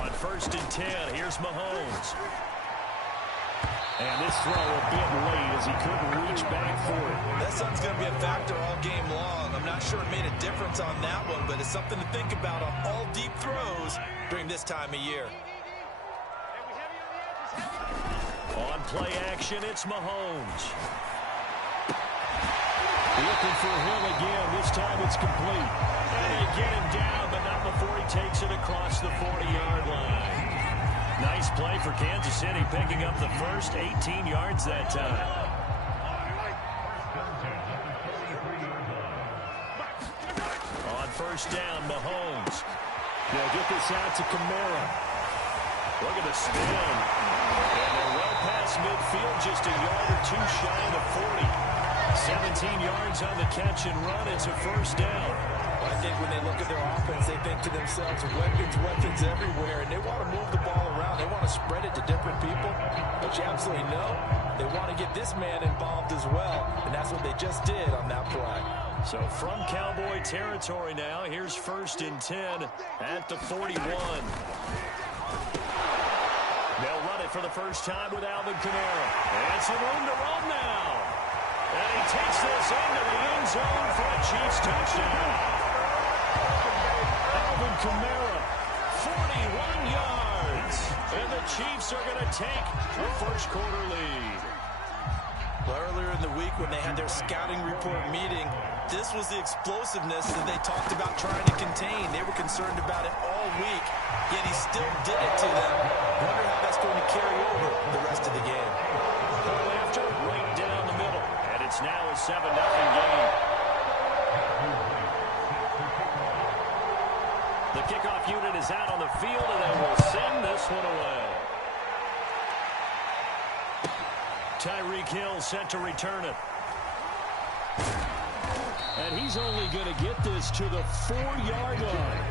On 1st and 10, here's Mahomes. And this throw a bit late as he couldn't reach back for it. That sun's going to be a factor all game long. I'm not sure it made a difference on that one, but it's something to think about on all deep throws during this time of year. On play action, it's Mahomes. Looking for Hill again. This time it's complete. And they get him down, but not before he takes it across the 40-yard line. Nice play for Kansas City, picking up the first 18 yards that time. On 1st down, Mahomes. Now get this out to Kamara. Look at the spin. And they're well past midfield, just a yard or two shy of the 40. 17 yards on the catch and run. It's a 1st down. Well, I think when they look at their offense, they think to themselves, weapons everywhere, and they want to move the ball around. They want to spread it to different people. But you absolutely know they want to get this man involved as well, and that's what they just did on that play. So from Cowboy territory now, here's 1st and 10 at the 41. They'll run it for the first time with Alvin Kamara. And some room to run now. And he takes this into the end zone for a Chiefs touchdown. Alvin Kamara, 41 yards. And the Chiefs are going to take a first-quarter lead. Well, earlier in the week when they had their scouting report meeting, this was the explosiveness that they talked about trying to contain. They were concerned about it all week, yet he still did it to them. Wonder how that's going to carry over the rest of the game. After, right down the middle. And it's now a 7-0 game. The kickoff unit is out on the field, and they will send this one away. Tyreek Hill set to return it. And he's only going to get this to the 4-yard line.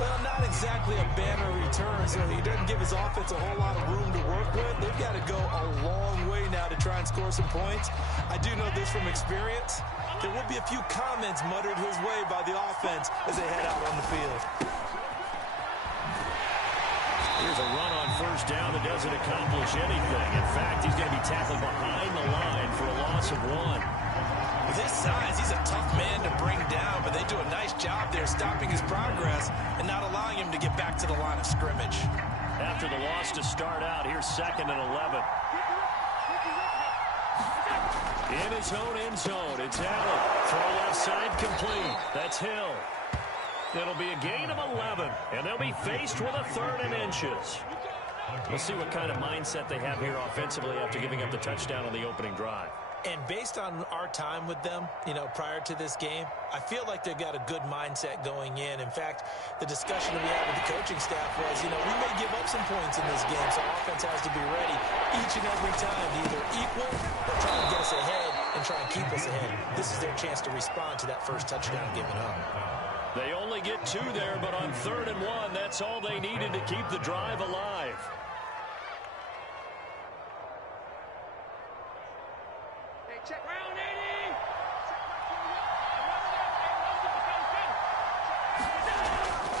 Well, not exactly a banner return, so he doesn't give his offense a whole lot of room to work with. They've got to go a long way now to try and score some points. I do know this from experience. There will be a few comments muttered his way by the offense as they head out on the field. Here's a run on 1st down that doesn't accomplish anything. In fact, he's going to be tackled behind the line for a loss of 1. With his size, he's a tough man to bring down, but they do a nice job there stopping his progress and not allowing him to get back to the line of scrimmage. After the loss to start out, here's 2nd and 11. In his own end zone, it's Allen. Throw left side complete. That's Hill. It'll be a gain of 11, and they'll be faced with a 3rd and inches. We'll see what kind of mindset they have here offensively after giving up the touchdown on the opening drive. And based on our time with them, prior to this game, I feel like they've got a good mindset going in. In fact, the discussion that we had with the coaching staff was, we may give up some points in this game, so offense has to be ready each and every time to either equal or try and get us ahead and try and keep us ahead. This is their chance to respond to that first touchdown given up. They only get 2 there, but on 3rd and 1, that's all they needed to keep the drive alive. Check round 80.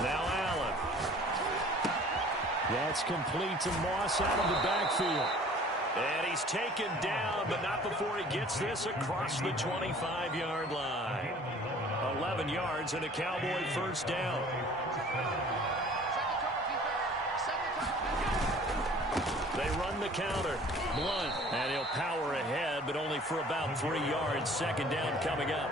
Now Allen. That's complete to Moss out of the backfield. And he's taken down, but not before he gets this across the 25-yard line. 11 yards and a Cowboy 1st down. They run the counter. Blunt. And he'll power ahead, but only for about 3 yards. 2nd down coming up.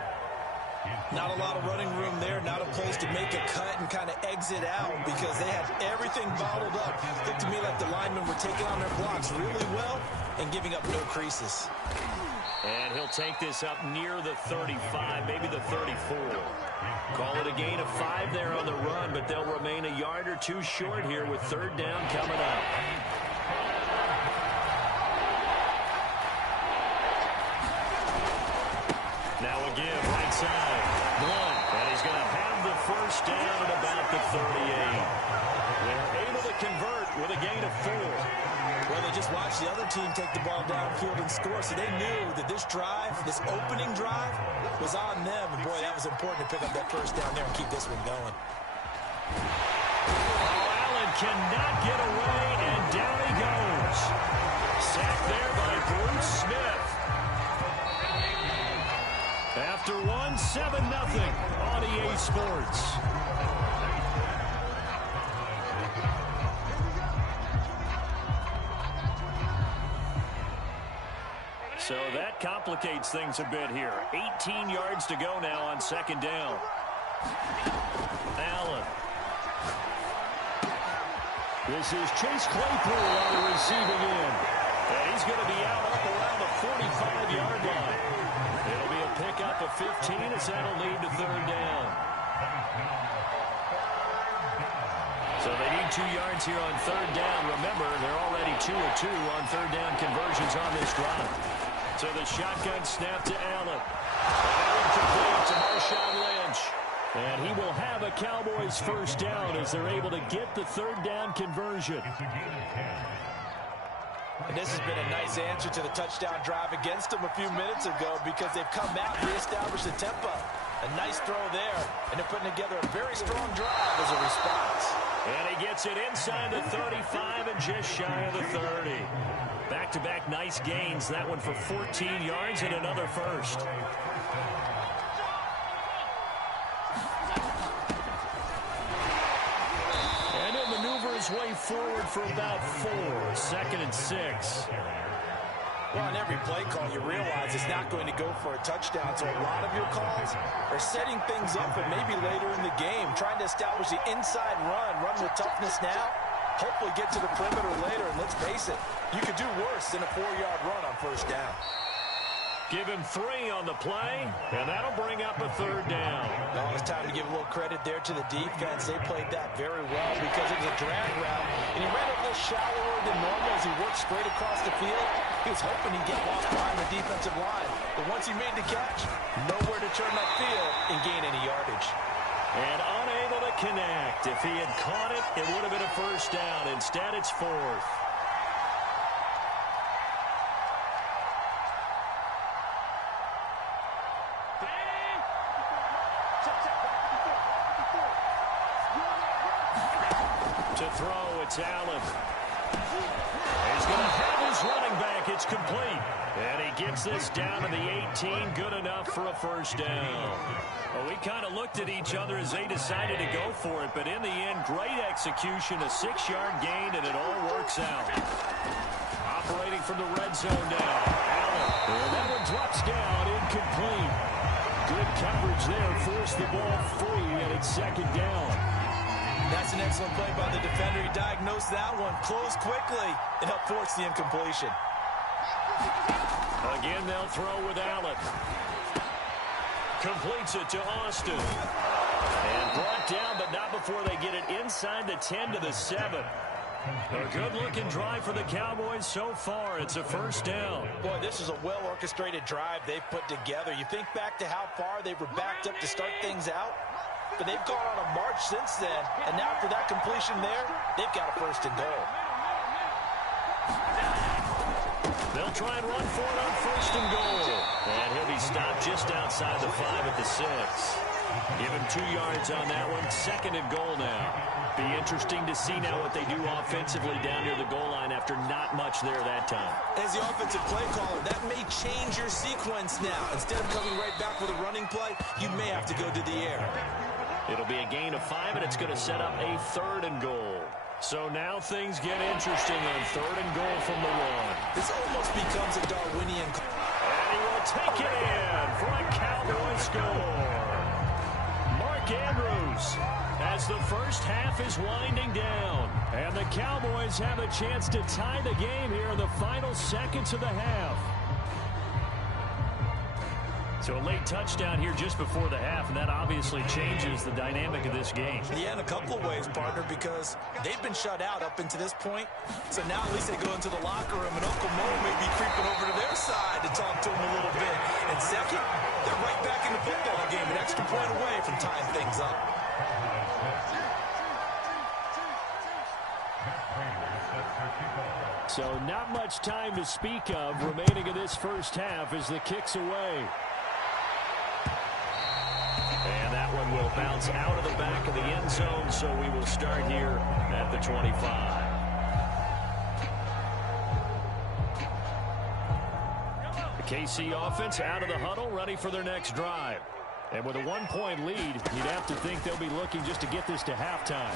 Not a lot of running room there. Not a place to make a cut and kind of exit out because they had everything bottled up. Looked to me like the linemen were taking on their blocks really well and giving up no creases. And he'll take this up near the 35, maybe the 34. Call it a gain of 5 there on the run, but they'll remain a yard or 2 short here with 3rd down coming up. Now again, right side. Blunt. And he's going to have the 1st down at about the 38. They're able to convert with a gain of 4. Well, they just watched the other team take the ball downfield and score, so they knew that this drive, this opening drive, was on them. And, boy, that was important to pick up that 1st down there and keep this one going. cannot get away, and down he goes. Sacked there by Bruce Smith. After one, 7-0 on EA Sports. So that complicates things a bit here. 18 yards to go now on second down. Allen. This is Chase Claypool on the receiving end. And he's going to be out up around the 45-yard line. It'll be a pickup of 15 as that'll lead to third down. So they need 2 yards here on third down. Remember, they're already 2 of 2 on third down conversions on this drive. So the shotgun snap to Allen. And complete to Marshawn Lynch. And he will have a Cowboys first down as they're able to get the third down conversion. And this has been a nice answer to the touchdown drive against them a few minutes ago because they've come out and reestablished the tempo. A nice throw there, and they're putting together a very strong drive as a response. And he gets it inside the 35 and just shy of the 30. Back-to-back nice gains. That one for 14 yards and another first. And he'll maneuver his way forward for about 4. 2nd and 6. Well, on every play call, you realize it's not going to go for a touchdown. So a lot of your calls are setting things up, and maybe later in the game, trying to establish the inside run with toughness now, hopefully get to the perimeter later. And let's face it, you could do worse than a 4-yard run on first down. Give him 3 on the play, and that'll bring up a third down. No, it's time to give a little credit there to the defense. They played that very well because it was a drag route, and he ran a little shallower than normal as he worked straight across the field. He was hoping he'd get lost behind the defensive line, but once he made the catch, nowhere to turn upfield and gain any yardage. And unable to connect. If he had caught it, it would have been a first down. Instead, it's 4th. To throw, it's Allen. He's going to have his running back. It's complete. And he gets this down to the 18. Good enough for a first down. Well, we kind of looked at each other as they decided to go for it. But in the end, great execution, a 6-yard gain, and it all works out. Operating from the red zone now. Allen. And that one drops down, incomplete. Good coverage there. Forced the ball free, and it's second down. That's an excellent play by the defender. He diagnosed that one, closed quickly, and helped force the incompletion. Again, they'll throw with Allen. Completes it to Austin. And brought down, but not before they get it inside the 10 to the 7. A good-looking drive for the Cowboys so far. It's a first down. Boy, this is a well-orchestrated drive they've put together. You think back to how far they were backed up to start things out. But they've gone on a march since then, and now after that completion there, they've got a first and goal. They'll try and run for it on first and goal. And he'll be stopped just outside the 5 at the 6. Give him 2 yards on that one. 2nd and goal now. Be interesting to see now what they do offensively down near the goal line after not much there that time. As the offensive play caller, that may change your sequence now. Instead of coming right back with a running play, you may have to go to the air. It'll be a gain of 5, and it's going to set up a 3rd and goal. So now things get interesting on 3rd and goal from the 1. This almost becomes a Darwinian. And he will take it in for a Cowboy score. Mark Andrews as the first half is winding down. And the Cowboys have a chance to tie the game here in the final seconds of the half. So a late touchdown here just before the half, and that obviously changes the dynamic of this game. Yeah, in a couple of ways, partner, because they've been shut out up until this point. So now at least they go into the locker room, and Uncle Mo may be creeping over to their side to talk to him a little bit. And second, they're right back in the football game, an extra point away from tying things up. So not much time to speak of remaining in this first half as the kick's away. And that one will will bounce out of the back of the end zone, so we will start here at the 25. The KC offense out of the huddle, ready for their next drive. And with a 1-point lead, you'd have to think they'll be looking just to get this to halftime.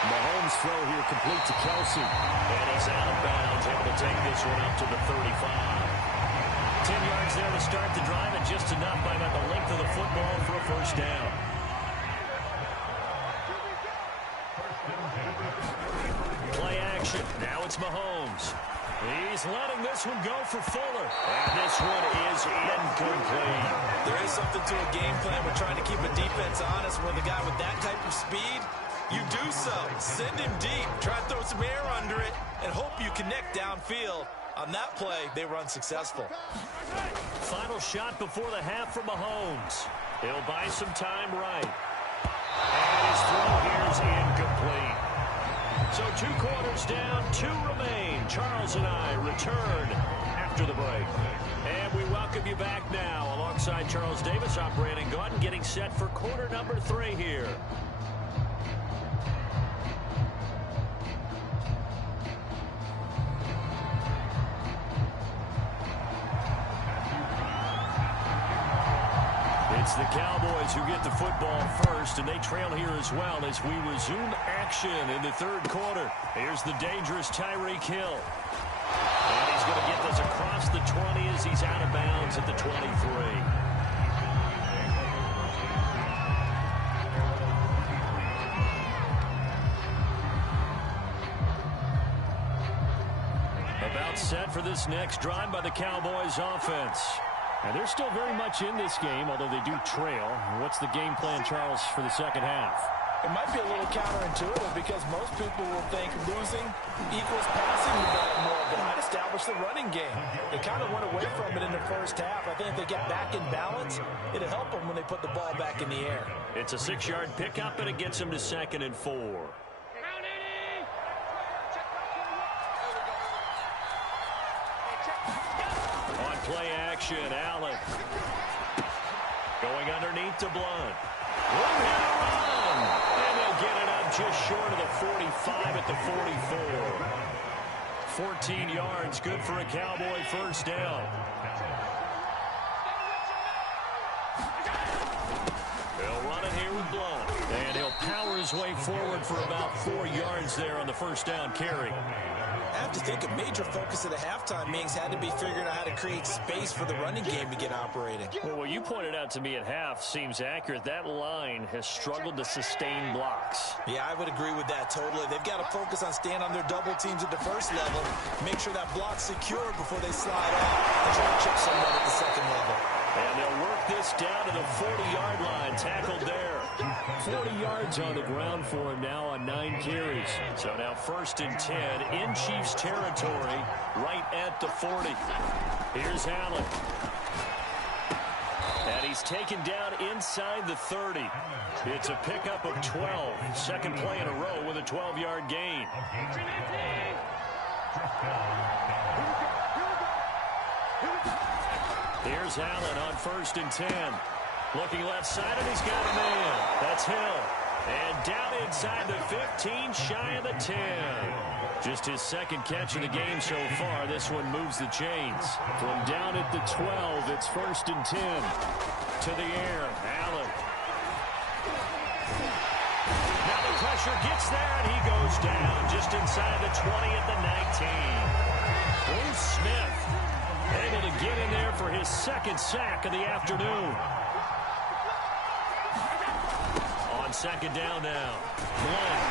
Mahomes' throw here complete to Kelsey. And he's out of bounds, able to take this one up to the 35. 10 yards there to start the drive, and just enough by about the length of the football for a first down. Play action. Now it's Mahomes. He's letting this one go for Fuller. And this one is incomplete. There is something to a game plan. We're trying to keep a defense honest. With a guy with that type of speed, you do so. Send him deep. Try to throw some air under it and hope you connect downfield. On that play, they were unsuccessful. Final shot before the half for Mahomes. He'll buy some time right. And his throw here is incomplete. So 2 quarters down, 2 remain. Charles and I return after the break. And we welcome you back now alongside Charles Davis. I'm Brandon Gaudin, getting set for quarter number 3 here. It's the Cowboys who get the football first, and they trail here as well as we resume action in the 3rd quarter. Here's the dangerous Tyreek Hill. And he's going to get this across the 20 as he's out of bounds at the 23. About set for this next drive by the Cowboys offense. And they're still very much in this game, although they do trail. What's the game plan, Charles, for the second half? It might be a little counterintuitive because most people will think losing equals passing the ball more, but I'd establish the running game. They kind of went away from it in the first half. I think if they get back in balance, it'll help them when they put the ball back in the air. It's a 6-yard pickup, and it gets them to 2nd and 4. On play action, Allen. Going underneath to Blunt. Room here to run. And they'll get it up just short of the 45 at the 44. 14 yards, good for a Cowboy first down. They'll run it here with Blunt. And he'll power his way forward for about 4 yards there on the first down carry. I have to think a major focus of the halftime meetings had to be figuring out how to create space for the running game to get operating. Well, what you pointed out to me at half seems accurate. That line has struggled to sustain blocks. Yeah, I would agree with that totally. They've got to focus on staying on their double teams at the first level, make sure that block's secure before they slide off and try to chip someone at the second level. And they'll work this down to the 40-yard line, tackled there. 40 yards on the ground for him now on 9 carries. So now 1st and 10 in Chiefs territory, right at the 40. Here's Allen. And he's taken down inside the 30. It's a pickup of 12. Second play in a row with a 12-yard gain. Here's Allen on 1st and 10. Looking left side, and he's got a man. That's Hill. And down inside the 15, shy of the 10. Just his 2nd catch of the game so far. This one moves the chains. From down at the 12, it's 1st and 10. To the air, Allen. Now the pressure gets there, and he goes down just inside the 20 at the 19. Bruce Smith able to get in there for his 2nd sack of the afternoon. On 2nd down now. Blunt.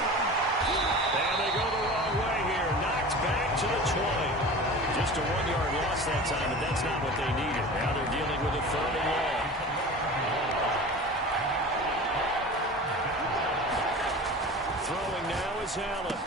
And they go the wrong way here. Knocked back to the 20. Just a 1-yard loss that time, but that's not what they needed. Now they're dealing with a 3rd and long. Throwing now is Allen.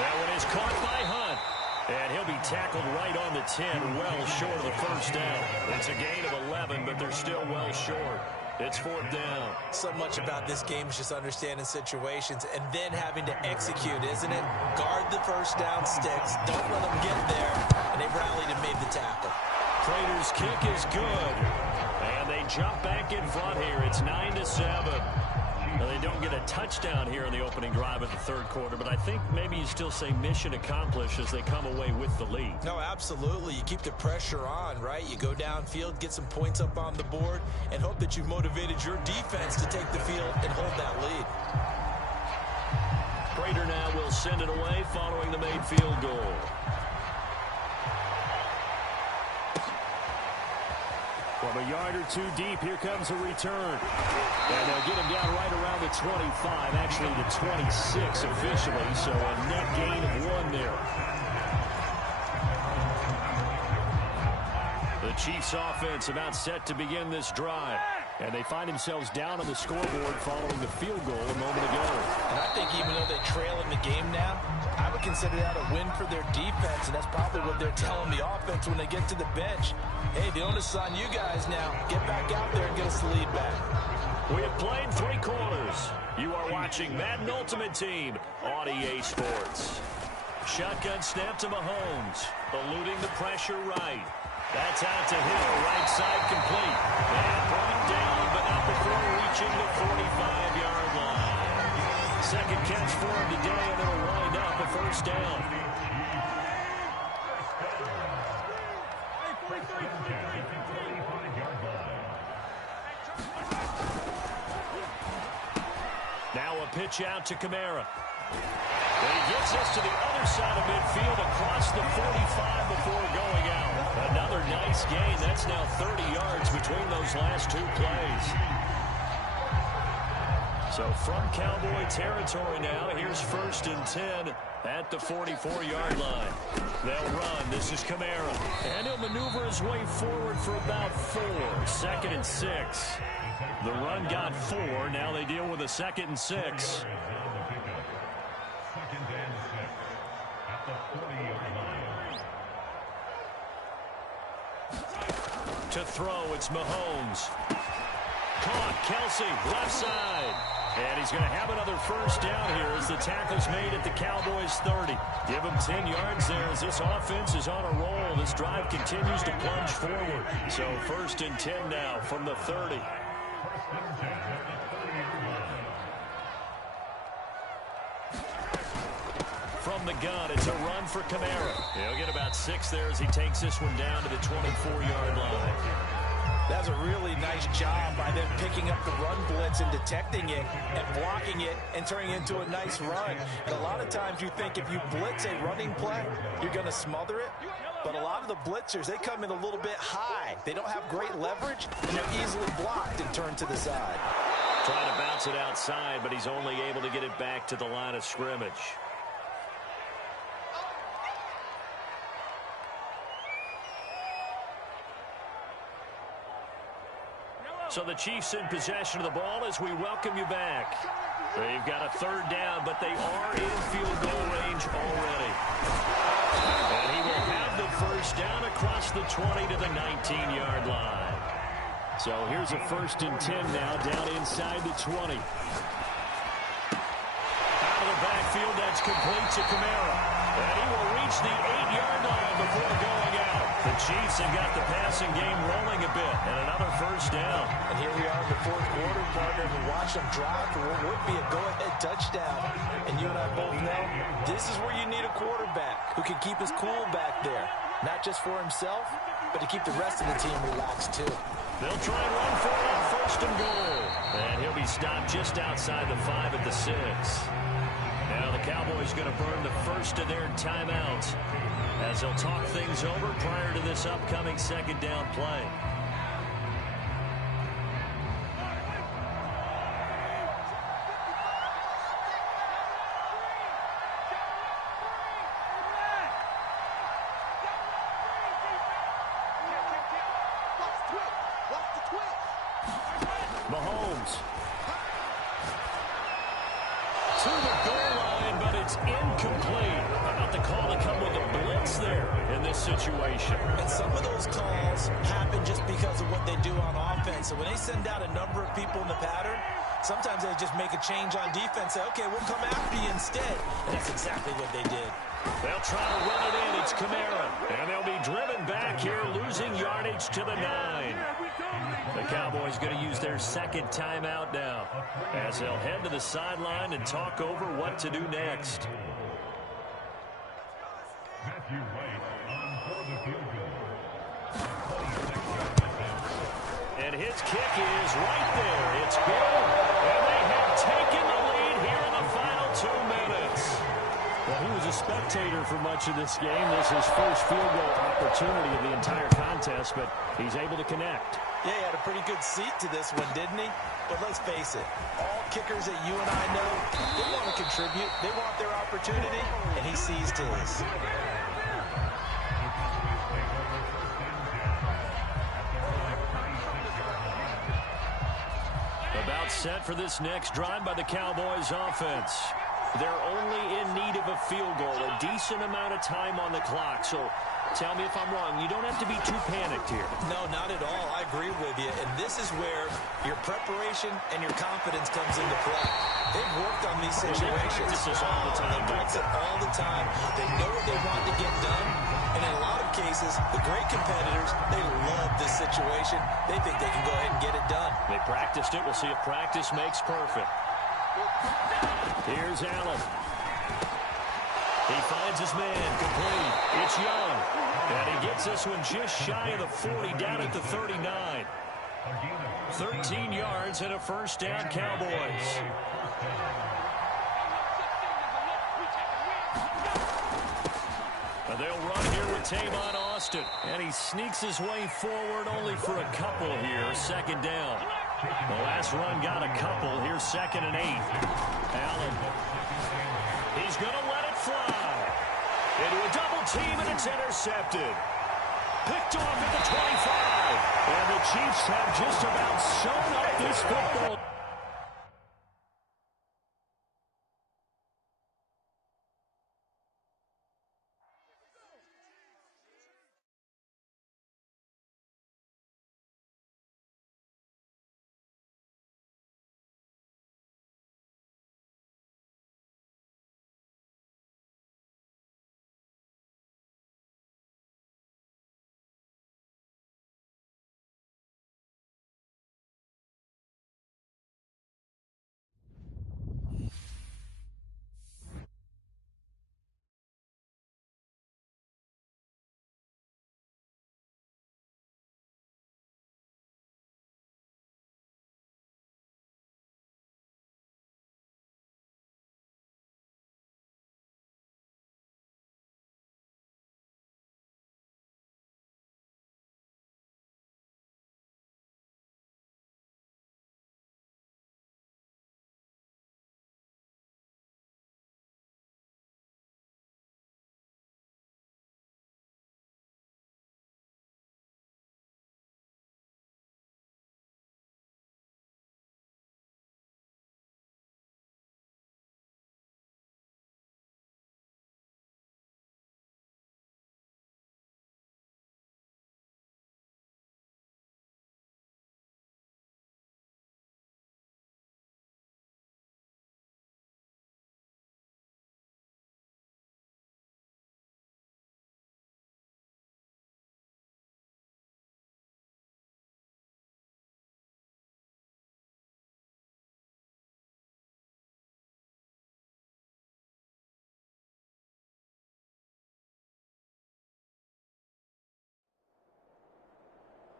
That one is caught by Hunt. And he'll be tackled right on the 10, well short of the first down. It's a gain of 11, but they're still well short. It's 4th down. So much about this game is just understanding situations and then having to execute, isn't it? Guard the first down sticks. Don't let them get there. And they rallied and made the tackle. Prater's kick is good. And they jump back in front here. It's 9-7. Now, they don't get a touchdown here in the opening drive of the third quarter, but I think maybe you still say mission accomplished as they come away with the lead. No, absolutely. You keep the pressure on, right? You go downfield, get some points up on the board, and hope that you've motivated your defense to take the field and hold that lead. Prater now will send it away following the made field goal. From a yard or two deep, here comes a return. And they'll get him down right around the 25, actually the 26 officially, so a net gain of 1 there. The Chiefs offense about set to begin this drive. And they find themselves down on the scoreboard following the field goal a moment ago. And I think even though they trail in the game now, I would consider that a win for their defense, and that's probably what they're telling the offense when they get to the bench. Hey, the onus is on you guys now. Get back out there and get us the lead back. We have played 3 quarters. You are watching Madden Ultimate Team on EA Sports. Shotgun snap to Mahomes, eluding the pressure right. That's out to Hill, right side complete. And brought down, but not before reaching the 45-yard line. Second catch for him today, and it'll wind up a first down. Now a pitch out to Kamara. And he gets us to the other side of midfield across the 45 before going out. Another nice gain. That's now 30 yards between those last 2 plays. So from Cowboy territory now, here's 1st and 10 at the 44-yard line. They'll run. This is Kamara. And he'll maneuver his way forward for about 4. 2nd and 6. The run got 4. Now they deal with a 2nd and 6. To throw, it's Mahomes. Caught, Kelsey, left side. And he's going to have another first down here as the tackle's made at the Cowboys' 30. Give him 10 yards there as this offense is on a roll. This drive continues to plunge forward. So 1st and 10 now from the 30. From the gun, it's a run for Kamara. He'll get about 6 there as he takes this one down to the 24-yard line. That's a really nice job by them picking up the run blitz and detecting it and blocking it and turning it into a nice run. And a lot of times you think if you blitz a running play, you're going to smother it. But a lot of the blitzers, they come in a little bit high. They don't have great leverage, and they're easily blocked and turned to the side. Trying to bounce it outside, but he's only able to get it back to the line of scrimmage. So the Chiefs in possession of the ball as we welcome you back. They've got a 3rd down, but they are in field goal range already. And he will have the first down across the 20 to the 19-yard line. So here's a 1st and 10 now down inside the 20. Out of the backfield, that's complete to Kamara. And he will reach the 8-yard line before going out. The Chiefs have got the passing game rolling a bit, and another first down. And here we are in the 4th quarter, partner, and watch them drive for what would be a go-ahead touchdown. And you and I both know this is where you need a quarterback who can keep his cool back there, not just for himself, but to keep the rest of the team relaxed too. They'll try and run for it on 1st and goal. And he'll be stopped just outside the 5 at the 6. Now the Cowboys going to burn the first of their timeouts as they'll talk things over prior to this upcoming 2nd down play. Mahomes to the goal line, but it's incomplete. How about the call to come with a blitz there in this situation? And some of those calls happen just because of what they do on offense. So when they send out a number of people in the pattern, sometimes they just make a change on defense. Say, okay, we'll come after you instead. And that's exactly what they did. They'll try to run it in. It's Kamara. And they'll be driven back here, losing yardage to the 9. The Cowboys going to use their second timeout now as they'll head to the sideline and talk over what to do next. And his kick is right there. It's good. And they have taken the lead here in the final 2 minutes. Well, he was a spectator for much of this game. This is his first field goal opportunity of the entire contest, but he's able to connect. Yeah, he had a pretty good seat to this one, didn't he? But let's face it, all kickers that you and I know, they want to contribute. They want their opportunity, and he seized his. About set for this next drive by the Cowboys offense. They're only in need of a field goal, a decent amount of time on the clock. So tell me if I'm wrong. You don't have to be too panicked here. No, not at all. I agree with you. And this is where your preparation and your confidence comes into play. They've worked on these situations. This all the time. They practice it all the time. They know what they want to get done. And in a lot of cases, the great competitors, they love this situation. They think they can go ahead and get it done. They practiced it. We'll see if practice makes perfect. Here's Allen. He finds his man complete. It's Young. And he gets this one just shy of the 40, down at the 39. 13 yards and a first down, Cowboys. And they'll run here with Tavon Austin. And he sneaks his way forward only for a couple here. Second down. The last run got a couple. Here's 2nd and 8. Allen. He's going to let it fly. Into a double team, and it's intercepted. Picked off at the 25. And the Chiefs have just about sewn up this football.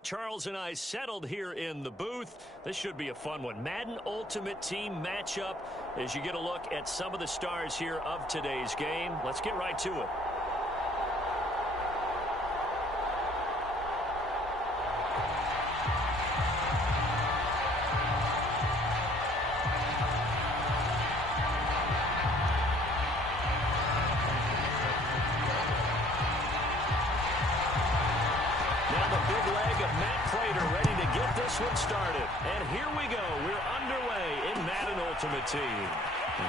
Charles and I settled here in the booth. This should be a fun one. Madden Ultimate Team matchup as you get a look at some of the stars here of today's game. Let's get right to it. One started, and here we go. We're underway in Madden Ultimate Team.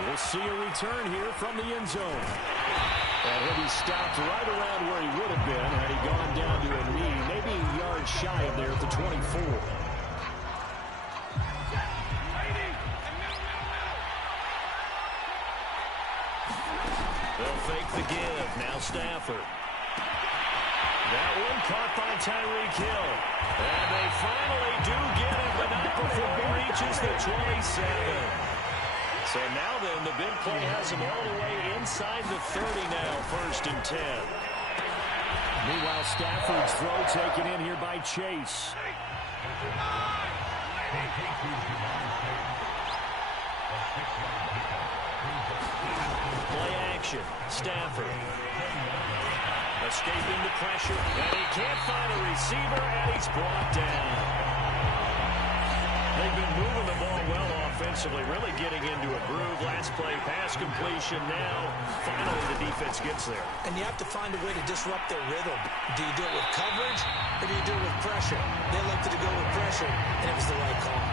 We'll see a return here from the end zone. And he'll be stopped right around where he would have been had he gone down to a knee, maybe a yard shy of there at the 24. They'll fake the give. Now Stafford. That one caught by Tyreek Hill. And they finally do get it, but not before he reaches the 27. So now then, the big play has him all the way inside the 30 now, 1st and 10. Meanwhile, Stafford's throw taken in here by Chase. Play action. Stafford. Escaping the pressure. And he can't find a receiver, and he's brought down. They've been moving the ball well offensively, really getting into a groove. Last play, pass completion. Now, finally, the defense gets there. And you have to find a way to disrupt their rhythm. Do you do it with coverage, or do you do it with pressure? They elected to go with pressure, and it was the right call.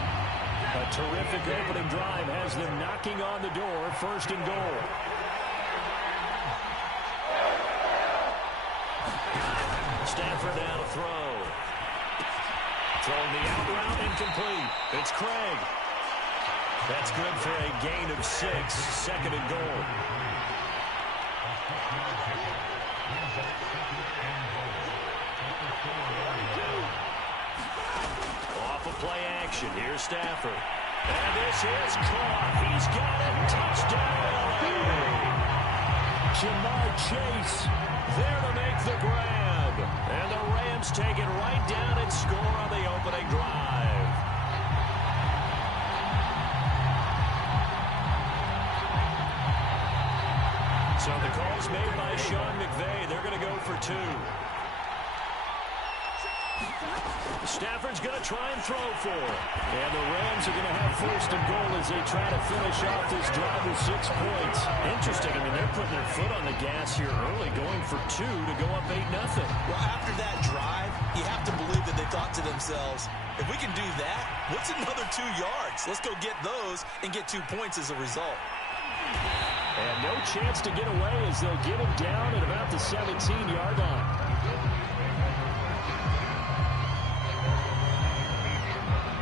A terrific opening drive has them knocking on the door, 1st and goal. Stafford now to throw. Throwing the out route, incomplete. It's Craig. That's good for a gain of 6, 2nd and goal. Off of play action. Here's Stafford. And this is caught. He's got it. Touchdown. Jamar Chase there to make the grab. And the Rams take it right down and score on the opening drive. So the call's made by Sean McVay. They're going to go for 2. Stafford's going to try and throw for it. And the Rams are going to have 1st and goal as they try to finish off this drive with 6 points. Interesting. I mean, they're putting their foot on the gas here early, going for 2 to go up 8-0. Well, after that drive, you have to believe that they thought to themselves, if we can do that, what's another 2 yards? Let's go get those and get 2 points as a result. And no chance to get away as they'll get him down at about the 17-yard line.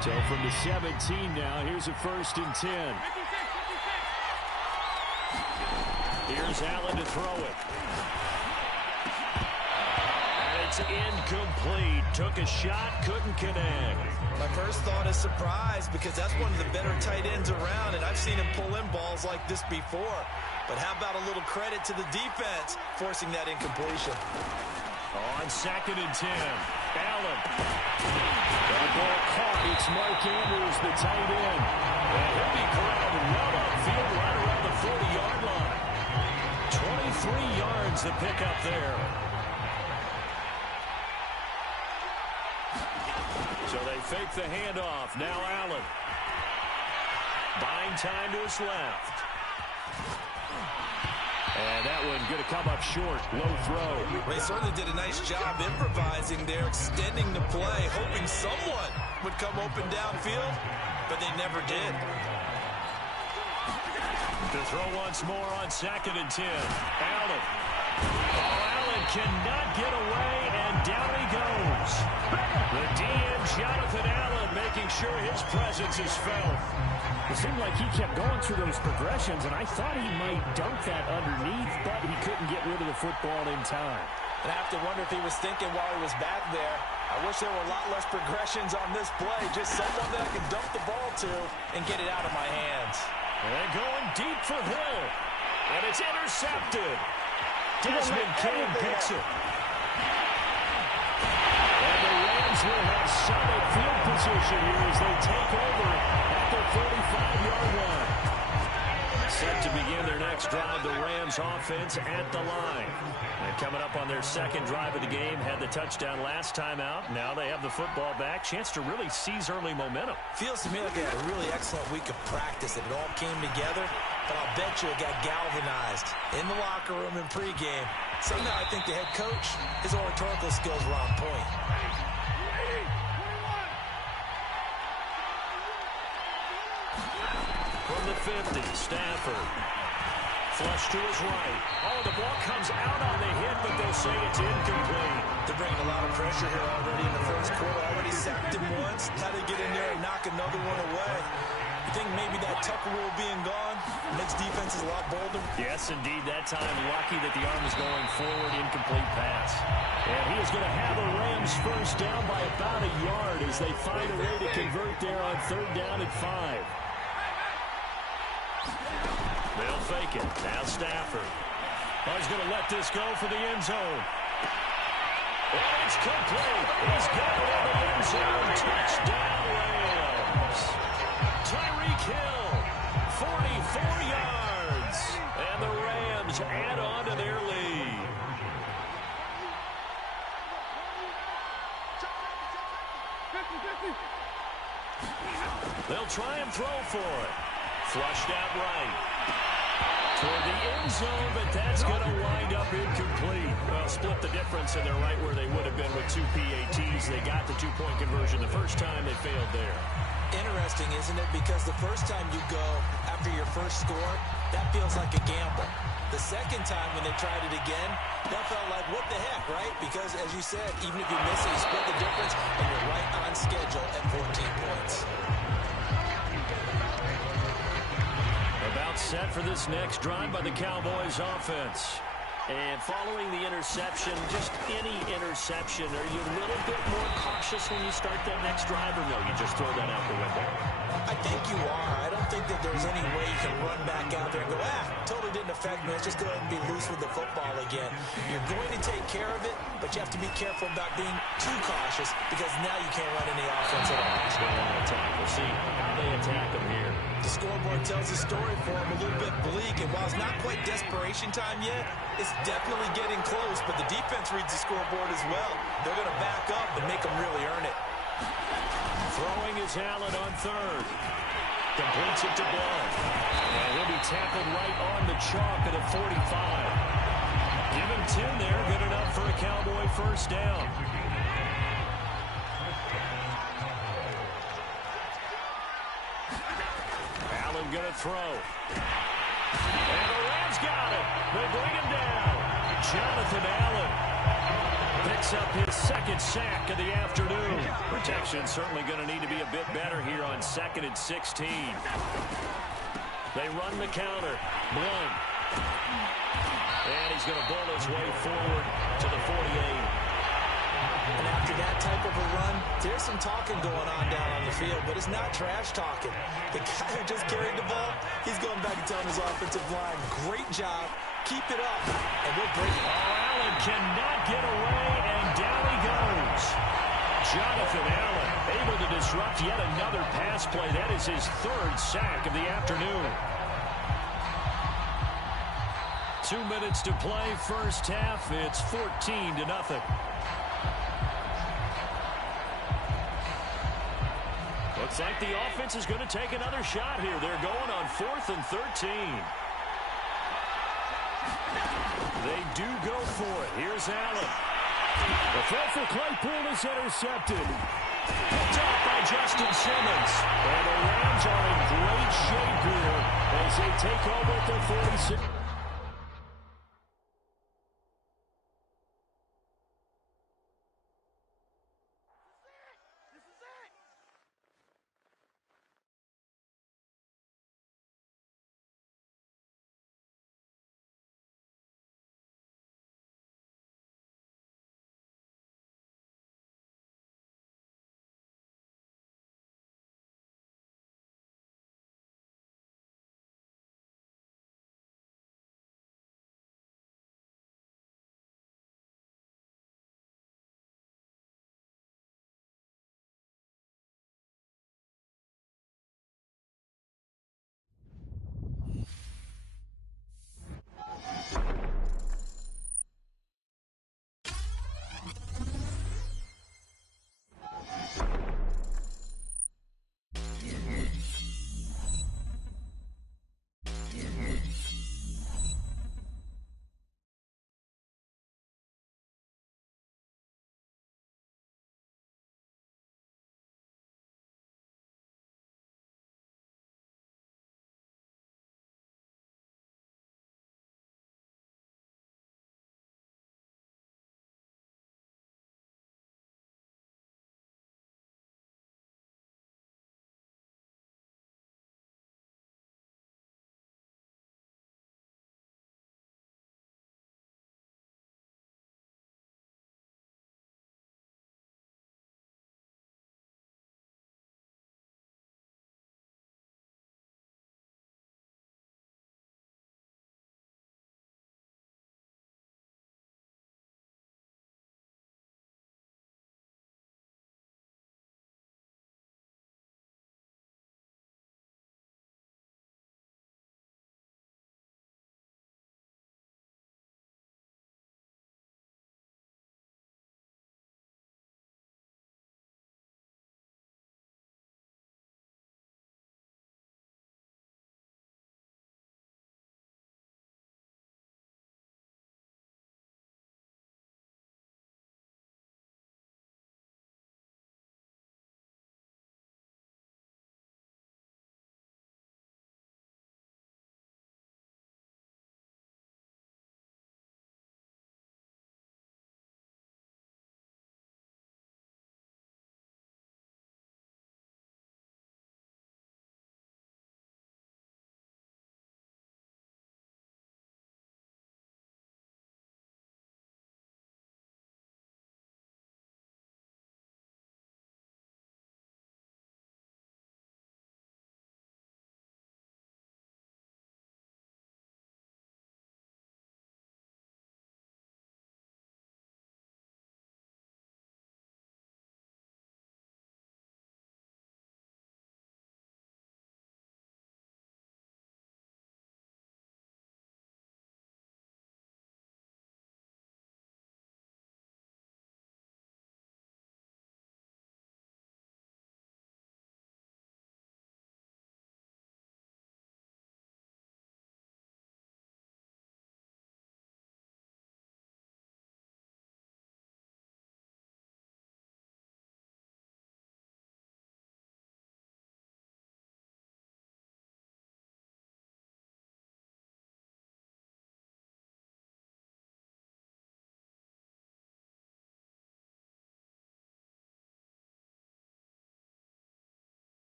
So from the 17 now, here's a 1st and 10. Here's Allen to throw it. And it's incomplete. Took a shot, couldn't connect. My first thought is surprise because that's one of the better tight ends around, and I've seen him pull in balls like this before. But how about a little credit to the defense forcing that incompletion? On 2nd and 10, Allen. That ball caught. It's Mark Andrews, the tight end. And he'll be corralled well upfield right around the 40-yard line. 23 yards to pick up there. So they fake the handoff. Now Allen. Buying time to his left. And that one going to come up short. Low throw. They certainly did a nice job improvising there, extending the play, hoping someone would come open downfield, but they never did. To throw once more on 2nd and 10. Allen. Oh, Allen cannot get away, and down he goes. The DM, Jonathan Allen, making sure his presence is felt. It seemed like he kept going through those progressions, and I thought he might dunk that underneath, but he couldn't get rid of the football in time. And I have to wonder if he was thinking while he was back there, I wish there were a lot less progressions on this play, just someone that I can dump the ball to and get it out of my hands. And they're going deep for Hill, and it's intercepted. Desmond King picks it. And the Rams will have solid field position here as they take over at the 45-yard line. Set to begin their next drive, the Rams offense at the line. And coming up on their 2nd drive of the game, had the touchdown last time out. Now they have the football back. Chance to really seize early momentum. Feels to me like they had a really excellent week of practice. It all came together, but I'll bet you it got galvanized in the locker room in pregame. Somehow I think the head coach, his oratorical skills were on point. From the 50, Stafford. Flush to his right. Oh, the ball comes out on the hit, but they'll say it's incomplete. They're bringing a lot of pressure here already in the first quarter. Already sacked him once. How do they get in there and knock another one away? You think maybe that Tucker rule being gone makes defenses a lot bolder? Yes, indeed. That time, lucky that the arm is going forward, incomplete pass. And he is going to have the Rams first down by about a yard as they find a way to convert there on 3rd down and 5. They'll fake it. Now Stafford. Oh, he's going to let this go for the end zone. And it's complete. He's got it in the end zone. Touchdown, Rams. Tyreek Hill, 44 yards. And the Rams add on to their lead. They'll try and throw for it. Flushed out right. Toward the end zone, but that's going to wind up incomplete. Well, split the difference, and they're right where they would have been with 2 PATs. They got the 2-point conversion the first time. They failed there. Interesting, isn't it? Because the first time you go after your first score, that feels like a gamble. The second time when they tried it again, that felt like, what the heck, right? Because, as you said, even if you miss it, you split the difference, and you're right on schedule at 14 points. About set for this next drive by the Cowboys offense. And following the interception, just any interception, are you a little bit more cautious when you start that next drive, or no, you just throw that out the window? I think you are. I don't think that there's any way you can run back out there and go, totally didn't affect me. Let's just go ahead and be loose with the football again. You're going to take care of it, but you have to be careful about being too cautious because now you can't run any offense at all. We'll see how they attack them here. The scoreboard tells the story for them a little bit bleak, and while it's not quite desperation time yet, it's definitely getting close, but the defense reads the scoreboard as well. They're going to back up and make them really earn it. Throwing is Allen on 3rd. Completes it to Blunt. And he'll be tackled right on the chalk at a 45. Give him 10 there. Good enough for a Cowboy first down. Allen going to throw. And the Rams got it. They bring him down. Jonathan Allen picks up his 2nd sack of the afternoon. Protection certainly going to need to be a bit better here on 2nd and 16. They run the counter. Blunt. And he's going to bull his way forward to the 48. And after that type of a run, there's some talking going on down on the field, but it's not trash talking. The guy who just carried the ball, he's going back and telling his offensive line, great job, keep it up, and we'll break it. Allen cannot get away, and down he goes. Jonathan Allen able to disrupt yet another pass play. That is his 3rd sack of the afternoon. 2 minutes to play, first half. It's 14-0. Looks like the offense is going to take another shot here. They're going on 4th and 13. They do go for it. Here's Allen. The throw for Claypool is intercepted. Picked off by Justin Simmons. And the Rams are in great shape here as they take over at their 46.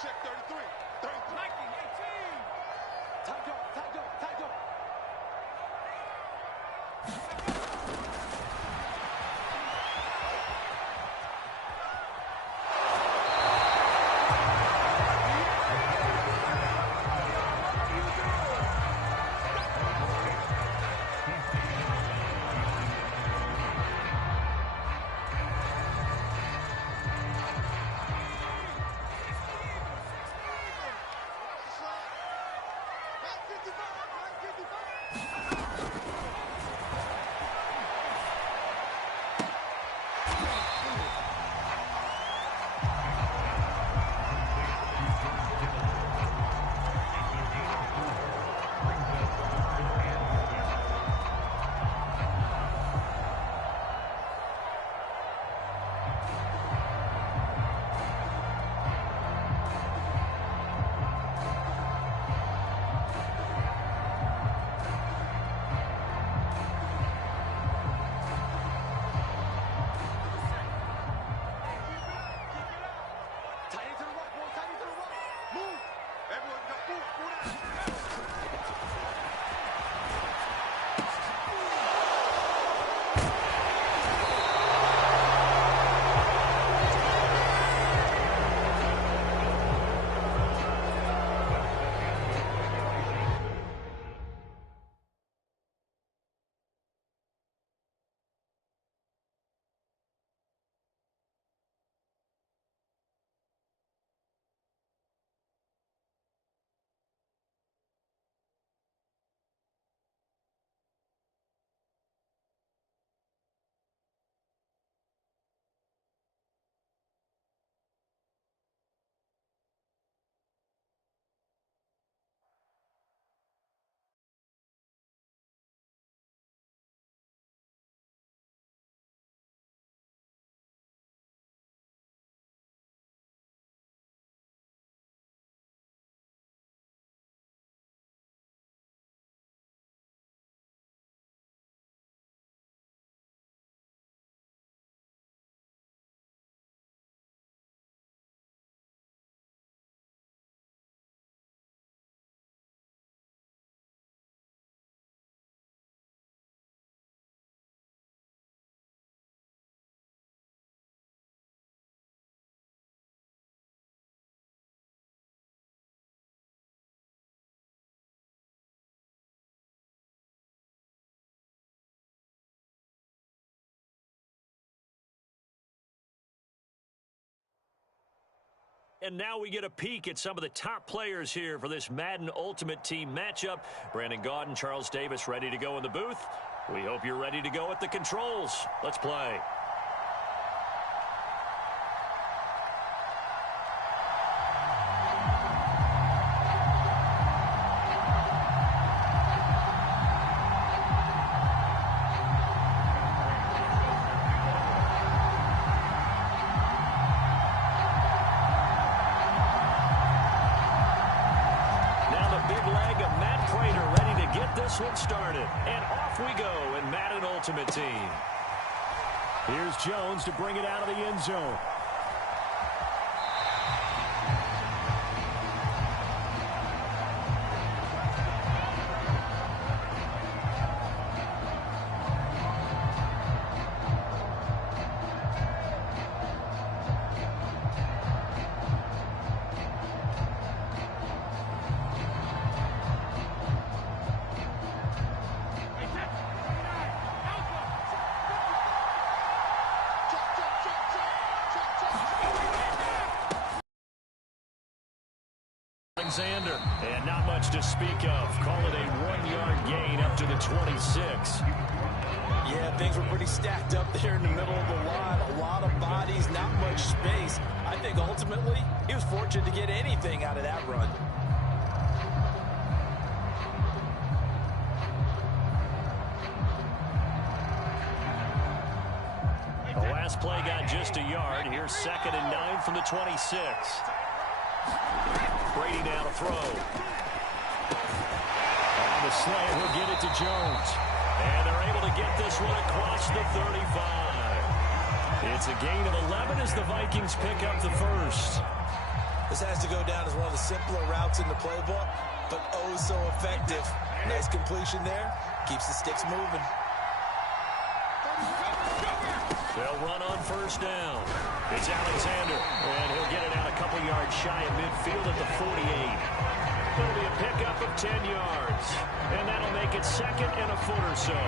Check 33. 19, 18. Time go. And now we get a peek at some of the top players here for this Madden Ultimate Team matchup. Brandon Gaudin, Charles Davis ready to go in the booth. We hope you're ready to go at the controls. Let's play. This one started, and off we go in Madden Ultimate Team. Here's Jones to bring it out of the end zone. Alexander, and not much to speak of. Call it a 1-yard gain up to the 26. Yeah, things were pretty stacked up there in the middle of the line. A lot of bodies, not much space. I think ultimately he was fortunate to get anything out of that run. The last play got just a yard. Here's 2nd and 9 from the 26. Brady now to throw. On the slant, he'll get it to Jones. And they're able to get this one across the 35. It's a gain of 11 as the Vikings pick up the first. This has to go down as one of the simpler routes in the playbook, but oh so effective. Nice completion there. Keeps the sticks moving. They'll run on first down. It's Alexander, and he'll get it out a couple yards shy of midfield at the 48. It'll be a pickup of 10 yards, and that'll make it second and a foot or so.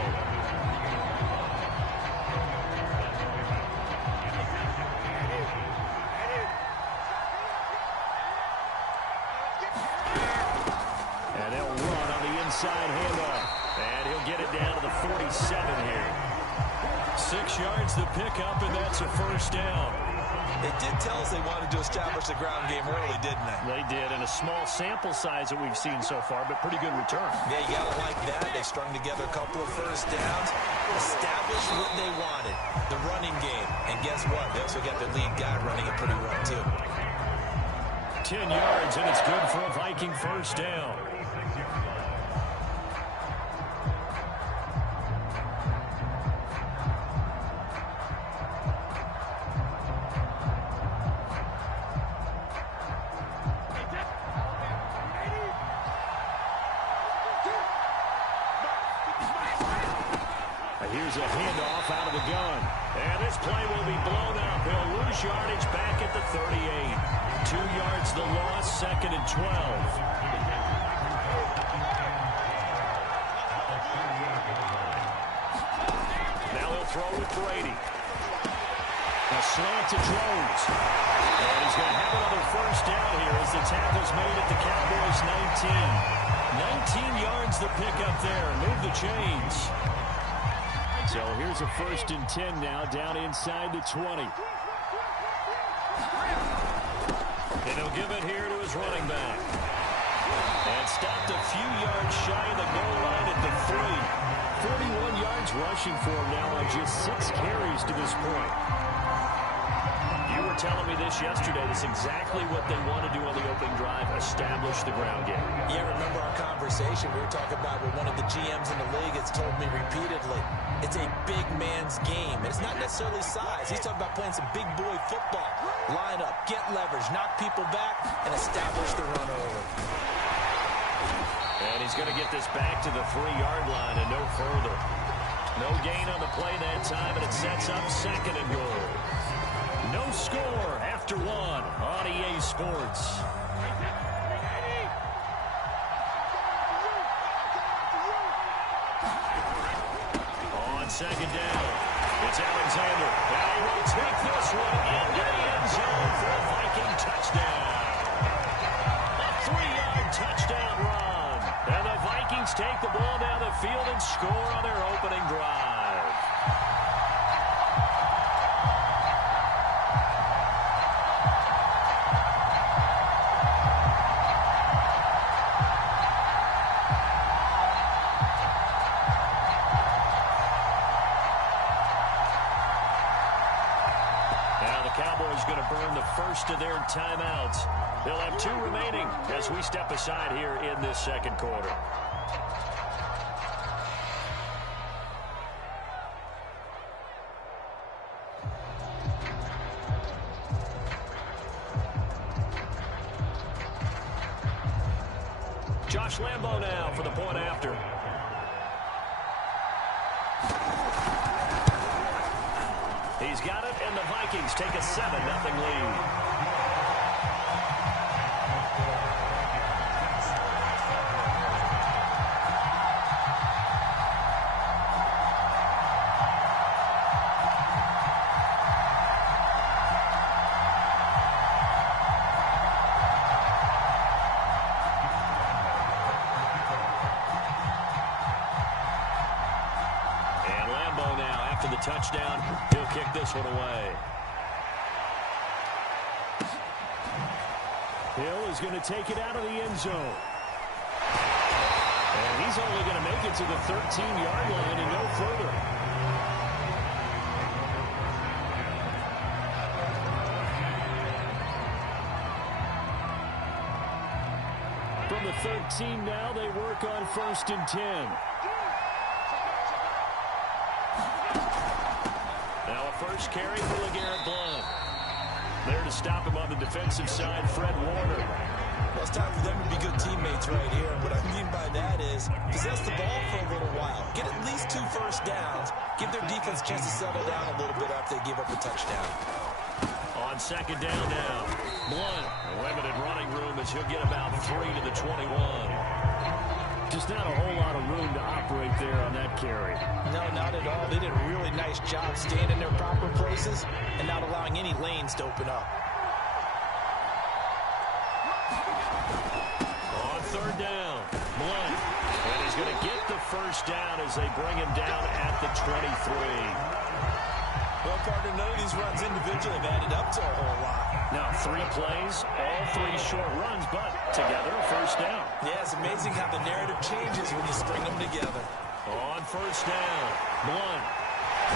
And they'll run on the inside handoff, and he'll get it down to the 47 here. 6 yards the pickup, and that's a first down. They did tell us they wanted to establish the ground game early, didn't they? They did, and a small sample size that we've seen so far, but pretty good return. Yeah, you got to like that. They strung together a couple of first downs, established what they wanted, the running game. And guess what? They also got their lead guy running it pretty well, too. 10 yards, and it's good for a Viking first down. Here's a handoff out of the gun. And this play will be blown up. He'll lose yardage back at the 38. 2 yards the loss, second and 12. Now he'll throw with Brady. A slant to Jones. And he's going to have another first down here as the tackle's made at the Cowboys' 19. 19 yards the pickup there. Move the chains. So here's a first and 10 now, down inside the 20. And he'll give it here to his running back. And stopped a few yards shy of the goal line at the 3. 41 yards rushing for him now on just 6 carries to this point. You were telling me this yesterday. This is exactly what they want to do on the opening drive, establish the ground game. Yeah, remember our conversation? We were talking about what one of the GMs in the league has told me repeatedly. It's a big man's game. And it's not necessarily size. He's talking about playing some big boy football. Line up, get leverage, knock people back, and establish the run over. And he's going to get this back to the 3-yard line and no further. No gain on the play that time, and it sets up second and goal. No score after 1 on EA Sports. On second down, it's Alexander. Now he will take this one into the end zone for a Viking touchdown. A 3-yard touchdown run. And the Vikings take the ball down the field and score on their opening drive. Cowboys going to burn the first of their timeouts. They'll have 2 remaining as we step aside here in this second quarter. Josh Lambo now for the point after. He's got it, and the Vikings take a 7-0 lead. And Lambo now, after the touchdown, he'll kick this one away. Hill is going to take it out of the end zone. And he's only going to make it to the 13-yard line and no further. From the 13 now, they work on 1st and 10. Now a first carry for LeGarrette Blount. There to stop him on the defensive side, Fred Warner. Well, it's time for them to be good teammates right here. What I mean by that is possess the ball for a little while. Get at least 2 first downs. Give their defense a chance to settle down a little bit after they give up a touchdown. On second down now, Blunt, limited running room as he'll get about 3 to the 21. Just not a whole lot of room to operate there on that carry. No, not at all. They did a really nice job staying in their proper places and not allowing any lanes to open up. On third down, Blunt. And he's going to get the first down as they bring him down at the 23. Well, partner, none of these runs individually have added up to a whole lot. Now, 3 plays, all 3 short runs, but together, first down. Yeah, it's amazing how the narrative changes when you string them together. On first down, Blunt.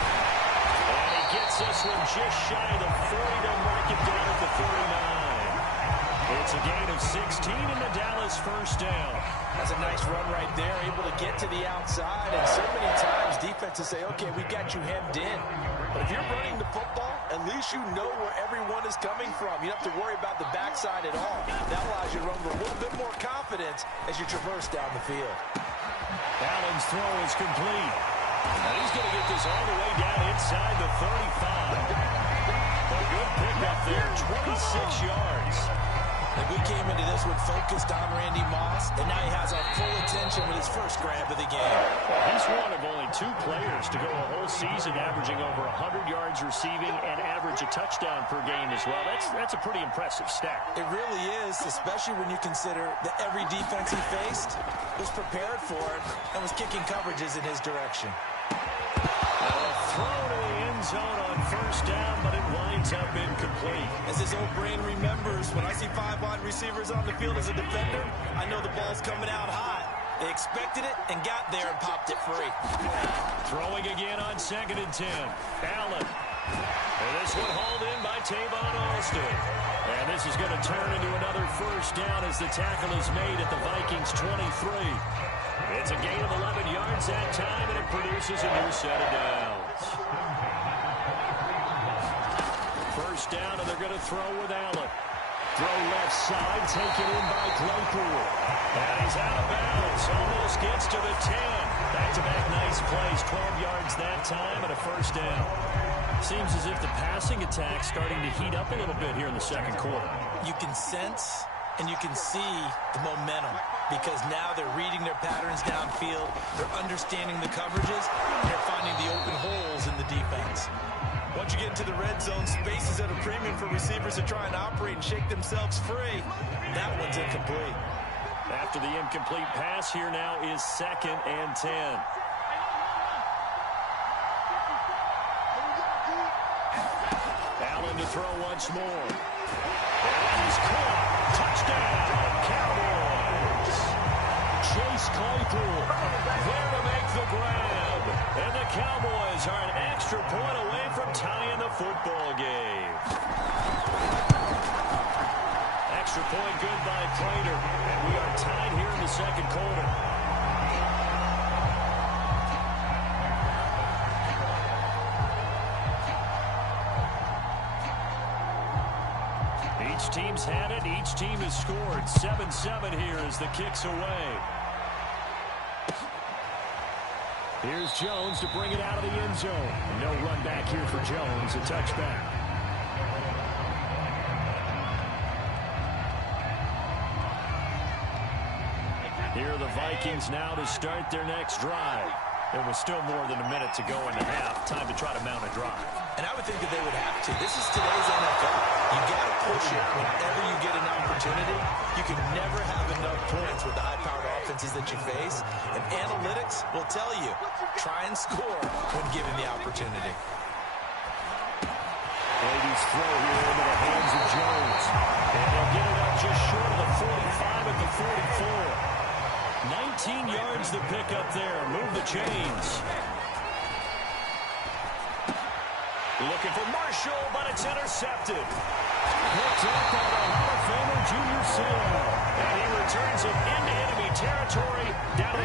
And he gets this one just shy of the 40 to mark it down at the 39. It's a gain of 16 in the Dallas first down. That's a nice run right there, able to get to the outside. And so many times defenses say, okay, we got you hemmed in. But if you're running the football, at least you know where everyone is coming from. You don't have to worry about the backside at all. That allows you to run with a little bit more confidence as you traverse down the field. Allen's throw is complete. And he's going to get this all the way down inside the 35. A good pickup there, 26 yards. And we came into this one focused on Randy Moss, and now he has our full attention with his first grab of the game. Well, he's one of only 2 players to go a whole season averaging over 100 yards receiving and average a touchdown per game as well. That's a pretty impressive stat. It really is, especially when you consider that every defense he faced was prepared for it and was kicking coverages in his direction. Throw to the end zone on first down, but it winds up incomplete. As his old brain remembers, when I see 5 wide receivers on the field as a defender, I know the ball's coming out hot. They expected it and got there and popped it free. Throwing again on 2nd and 10. Allen. And this one hauled in by Tavon Alston. And this is going to turn into another first down as the tackle is made at the Vikings 23. It's a gain of 11 yards that time, and it produces a new set of downs. First down, and they're going to throw with Allen. Throw left side, taken in by Claypool. And he's out of bounds, almost gets to the 10. Back-to-back nice plays, 12 yards that time, and a first down. Seems as if the passing attack's starting to heat up a little bit here in the second quarter. You can sense and you can see the momentum because now they're reading their patterns downfield, they're understanding the coverages, and they're finding the open holes in the defense. Once you get into the red zone, space is at a premium for receivers to try and operate and shake themselves free. That one's incomplete. After the incomplete pass, here now is 2nd and 10. Allen to throw once more. And he's caught. Touchdown, Cowboys. Chase Claypool there to make the grab. And the Cowboys are an extra point away from tying the football game. Extra point good by Prater. And we are tied here in the second quarter. Each team's had it. Each team has scored. 7-7 here as the kick's away. Here's Jones to bring it out of the end zone. No run back here for Jones. A touchback. Here are the Vikings now to start their next drive. There was still more than a minute to go in the half. Time to try to mount a drive. And I would think that they would have to. This is today's NFL. You got to push it whenever you get an opportunity. You can never have enough points with the high-powered offenses that you face. And analytics will tell you, try and score when given the opportunity. Brady's throw here into the hands of Jones. And they'll get it up just short of the 45 at the 44. 19 yards to pick up there. Move the chains. Looking for Marshall, but it's intercepted. Picked up by the Hall of Famer Junior Seau. And he returns it into enemy territory. Down to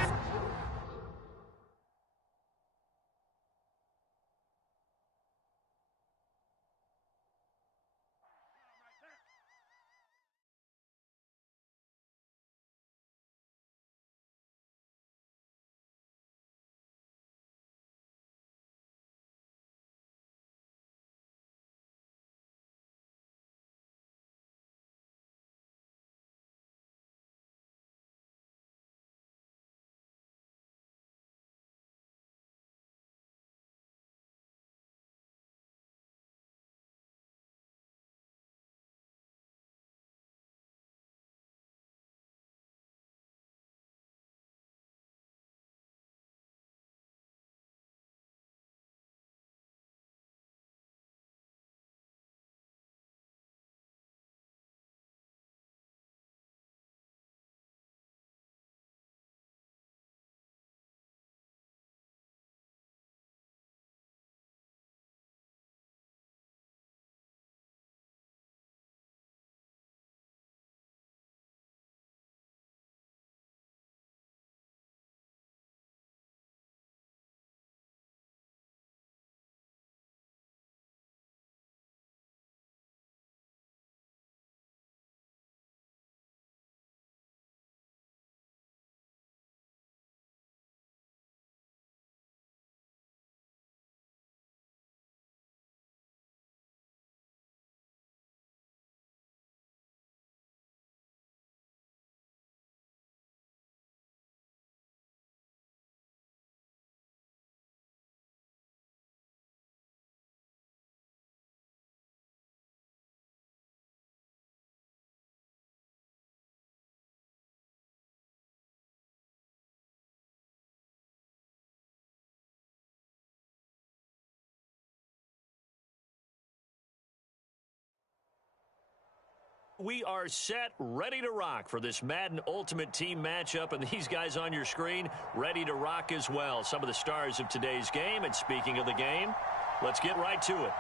we are set, ready to rock for this Madden Ultimate Team matchup, and these guys on your screen ready to rock as well. Some of the stars of today's game, and speaking of the game, let's get right to it.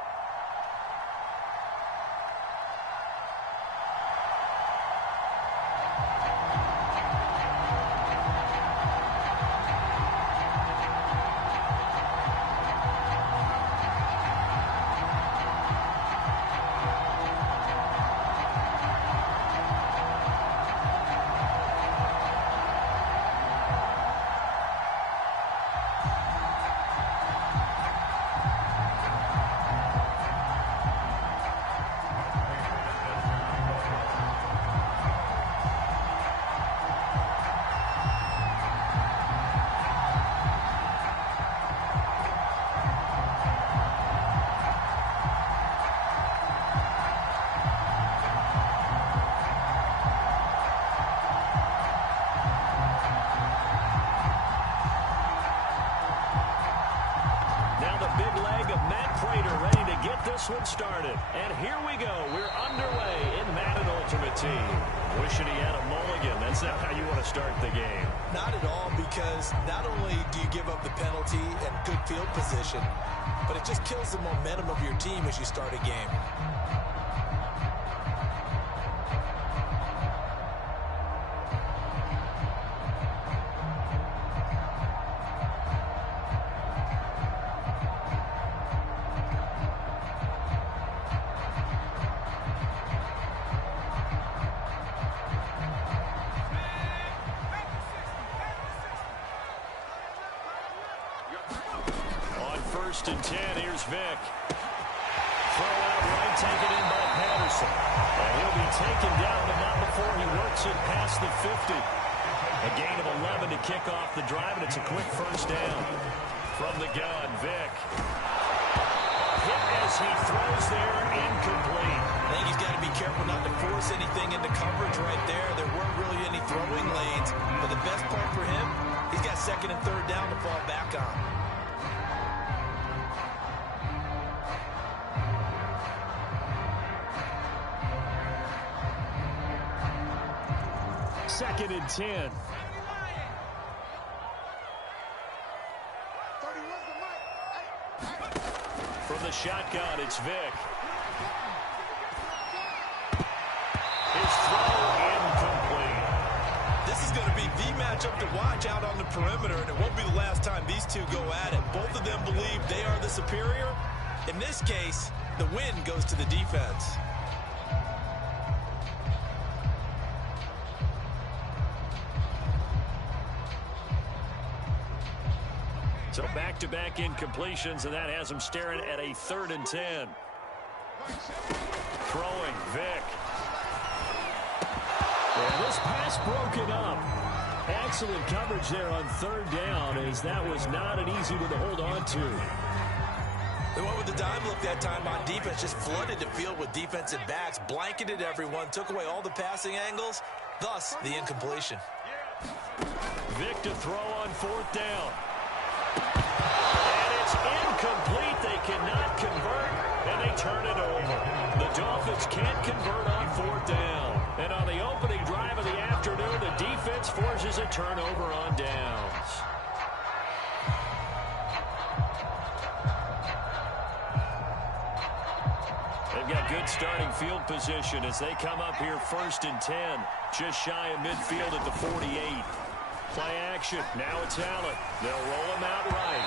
One started, and here we go. We're underway in Madden Ultimate Team. Wishing he had a mulligan. That's not how you want to start the game. Not at all, because not only do you give up the penalty and good field position, but it just kills the momentum of your team as you start a game. First and 10, here's Vick. Throw out right, taken in by Patterson. And he'll be taken down, but not before he works it past the 50. A gain of 11 to kick off the drive, and it's a quick first down. From the gun, Vick. Hit as he throws there, incomplete. I think he's got to be careful not to force anything into coverage right there. There weren't really any throwing lanes, but the best part for him, he's got second and third down to fall back on. Second and 10. From the shotgun, it's Vick. His throw incomplete. This is going to be the matchup to watch out on the perimeter, and it won't be the last time these two go at it. Both of them believe they are the superior. In this case, the win goes to the defense. So back-to-back incompletions, and that has him staring at a 3rd and 10. Throwing, Vick. And this pass broken up. Excellent coverage there on 3rd down, as that was not an easy one to hold on to. They went with the dime look that time on defense, just flooded the field with defensive backs, blanketed everyone, took away all the passing angles, thus the incompletion. Vick to throw on 4th down. And it's incomplete. They cannot convert, and they turn it over. The Dolphins can't convert on 4th down. And on the opening drive of the afternoon, the defense forces a turnover on downs. They've got good starting field position as they come up here 1st and 10. Just shy of midfield at the 48. Play action. Now it's Allen. They'll roll him out right.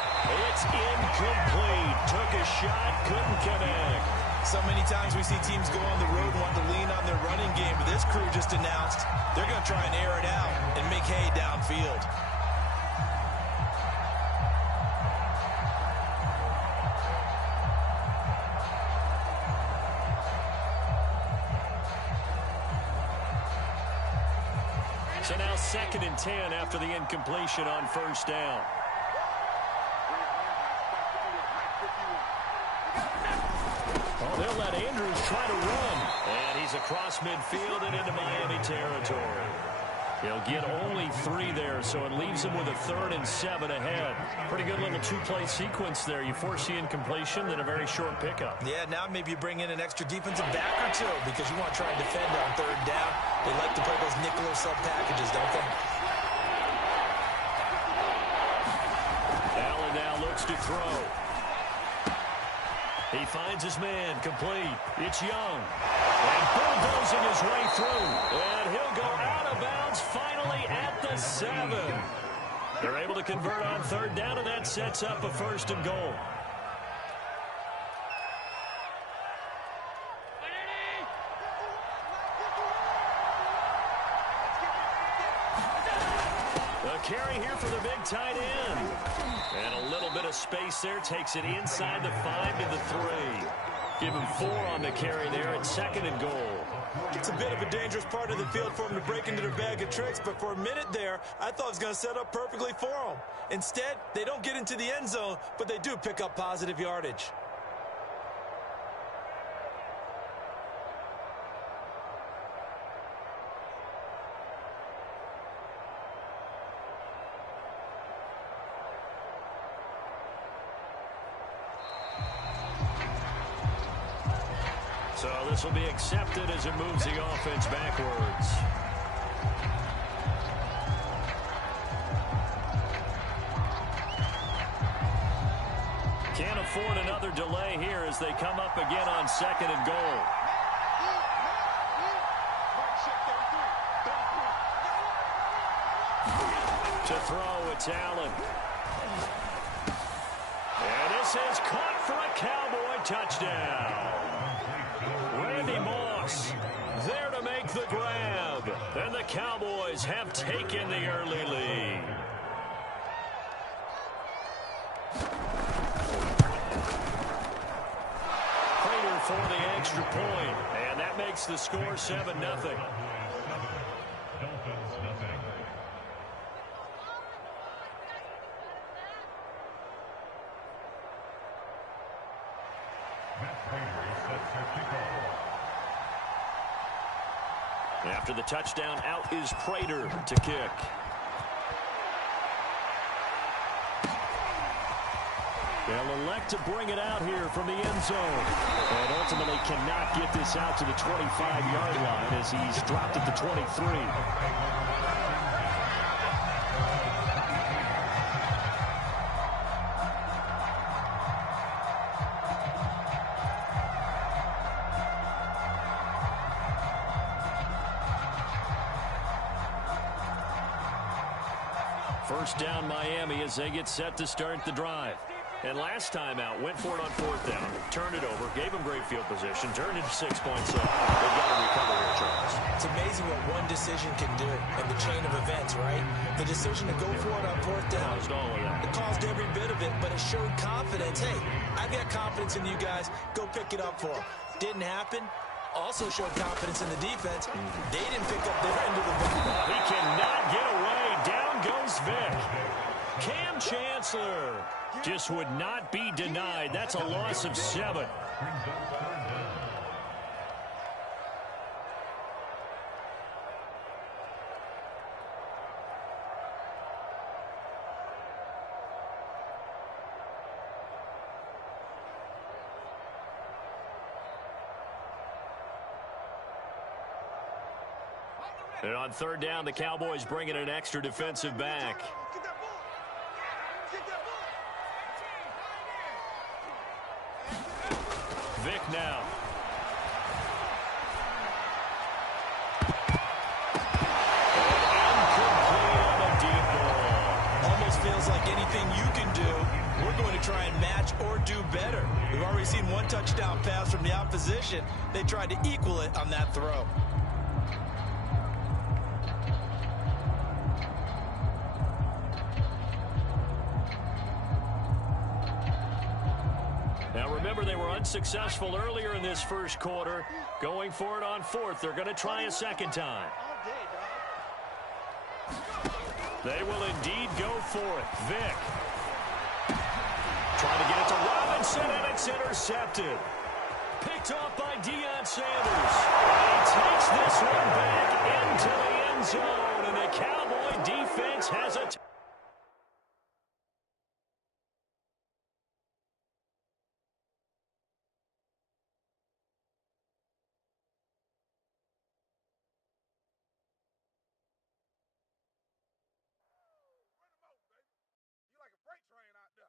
It's incomplete. Took a shot, couldn't connect. So many times we see teams go on the road and want to lean on their running game, but this crew just announced they're going to try and air it out and make hay downfield. So now 2nd and 10 after the incompletion on 1st down. Oh, they'll let Andrews try to run. And he's across midfield and into Miami territory. He'll get only 3 there, so it leaves him with a 3rd and 7 ahead. Pretty good little 2-play sequence there. You force the incompletion, then a very short pickup. Yeah, now maybe you bring in an extra defensive back or 2 because you want to try and defend on 3rd down. They like to play those nickel or sub packages, don't they? Allen now looks to throw. He finds his man, complete. It's Young. And bulldozing his way through. And he'll go out of bounds finally at the 7. They're able to convert on 3rd down, and that sets up a 1st and goal. A carry here for the big tight end. And a little bit of space there. Takes it inside the 5 to the 3. Give him 4 on the carry there at 2nd and goal. It's a bit of a dangerous part of the field for them to break into their bag of tricks, but for a minute there, I thought it was going to set up perfectly for them. Instead, they don't get into the end zone, but they do pick up positive yardage. So this will be accepted as it moves the offense backwards. Can't afford another delay here as they come up again on 2nd and goal. To throw, it's Allen. And this is caught for a Cowboy touchdown. Randy Moss there to make the grab. And the Cowboys have taken the early lead. Prater for the extra point. And that makes the score 7-0. After the touchdown, out is Prater to kick. They'll elect to bring it out here from the end zone. And ultimately cannot get this out to the 25-yard line as he's dropped at the 23. First down Miami as they get set to start the drive. And last time out, went for it on 4th down, turned it over, gave them great field position, turned it 6 points up. They've got to recover here, Charles. It's amazing what one decision can do in the chain of events, right? The decision to go for it on 4th down. Caused all of that. It caused every bit of it, but it showed confidence. Hey, I've got confidence in you guys. Go pick it up for them. Didn't happen. Also showed confidence in the defense. They didn't pick up their end of the ball. He cannot get away. Down goes Vic. Cam Chancellor just would not be denied. That's a loss of 7. And on 3rd down, the Cowboys bring in an extra defensive back. Vic now. Incomplete on a deep ball. Almost feels like anything you can do, we're going to try and match or do better. We've already seen one touchdown pass from the opposition. They tried to equal it on that throw. Now remember, they were unsuccessful earlier in this first quarter. Going for it on 4th. They're going to try a second time. They will indeed go for it. Vic. Trying to get it to Robinson, and it's intercepted. Picked off by Deion Sanders. And he takes this one back into the end zone. And the Cowboy defense has a Run them over, baby. You like a freight train out there.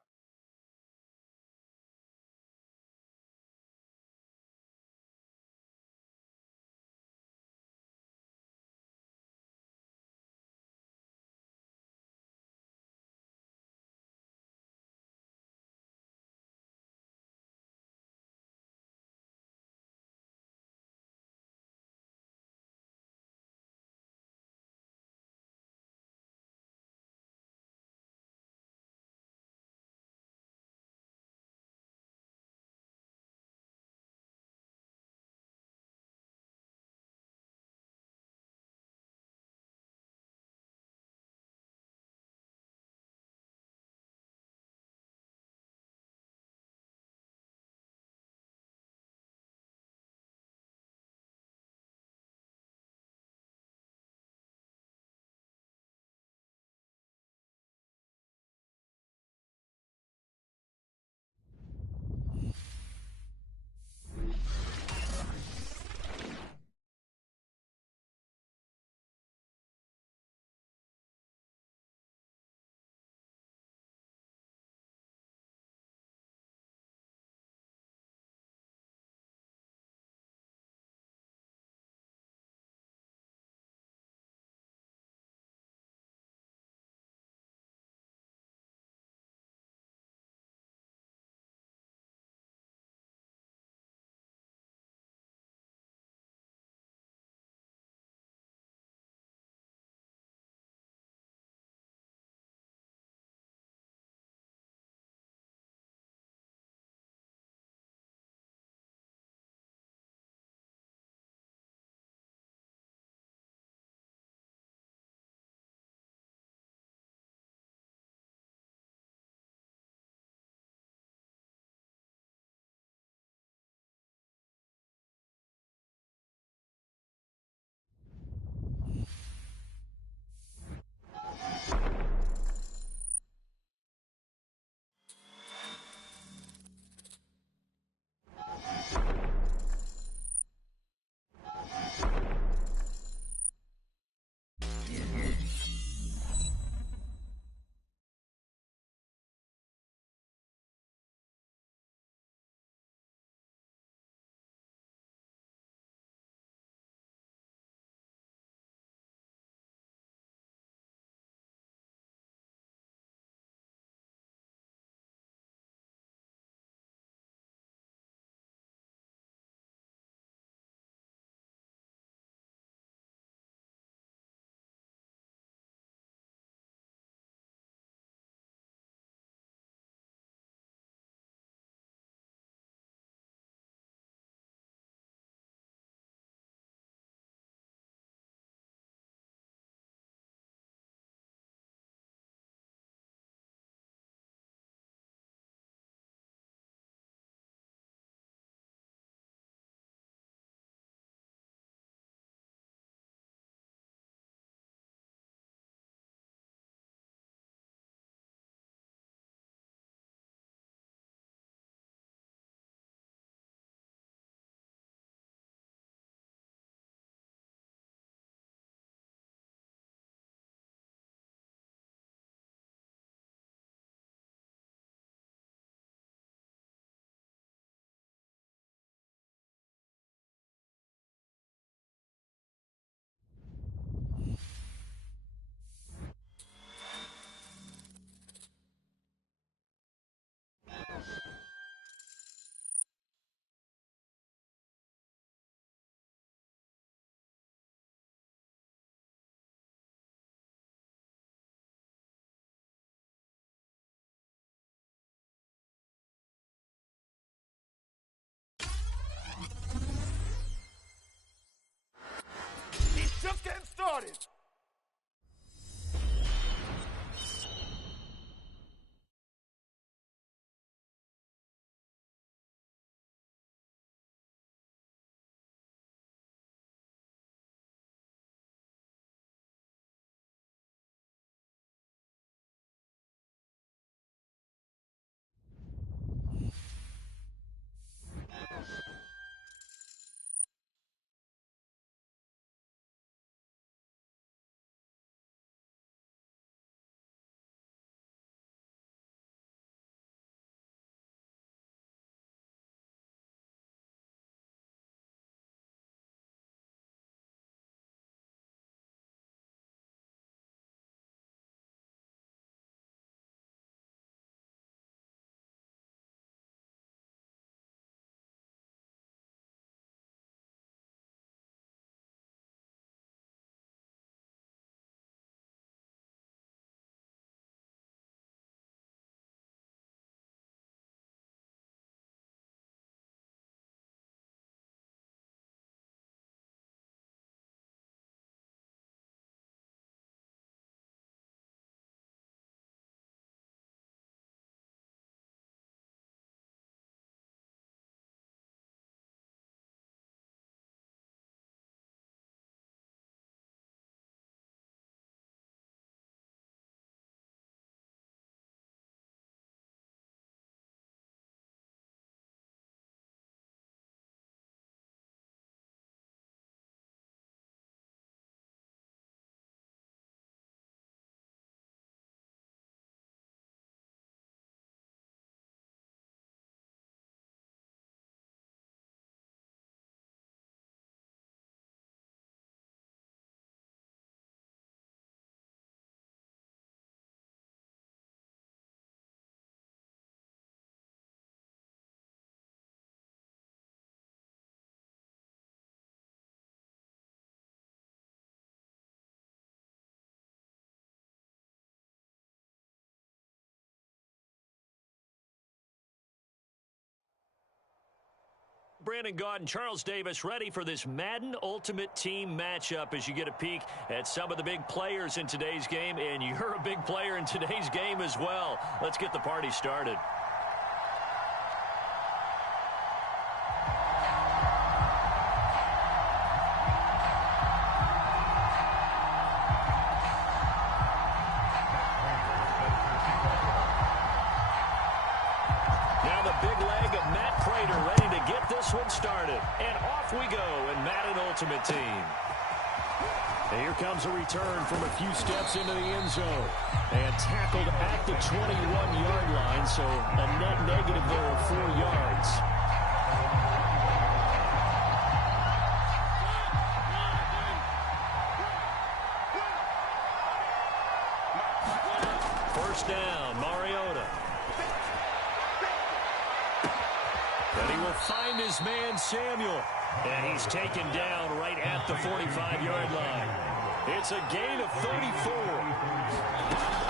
Brandon Gaud and Charles Davis ready for this Madden Ultimate Team matchup as you get a peek at some of the big players in today's game, and you're a big player in today's game as well. Let's get the party started. Started, and off we go in Madden Ultimate Team. And here comes a return from a few steps into the end zone. And tackled at the 21-yard line, so a net negative there of 4 yards. First down, Mariota. And he will find his man, Samuel. And he's taken down right at the 45-yard line. It's a gain of 34.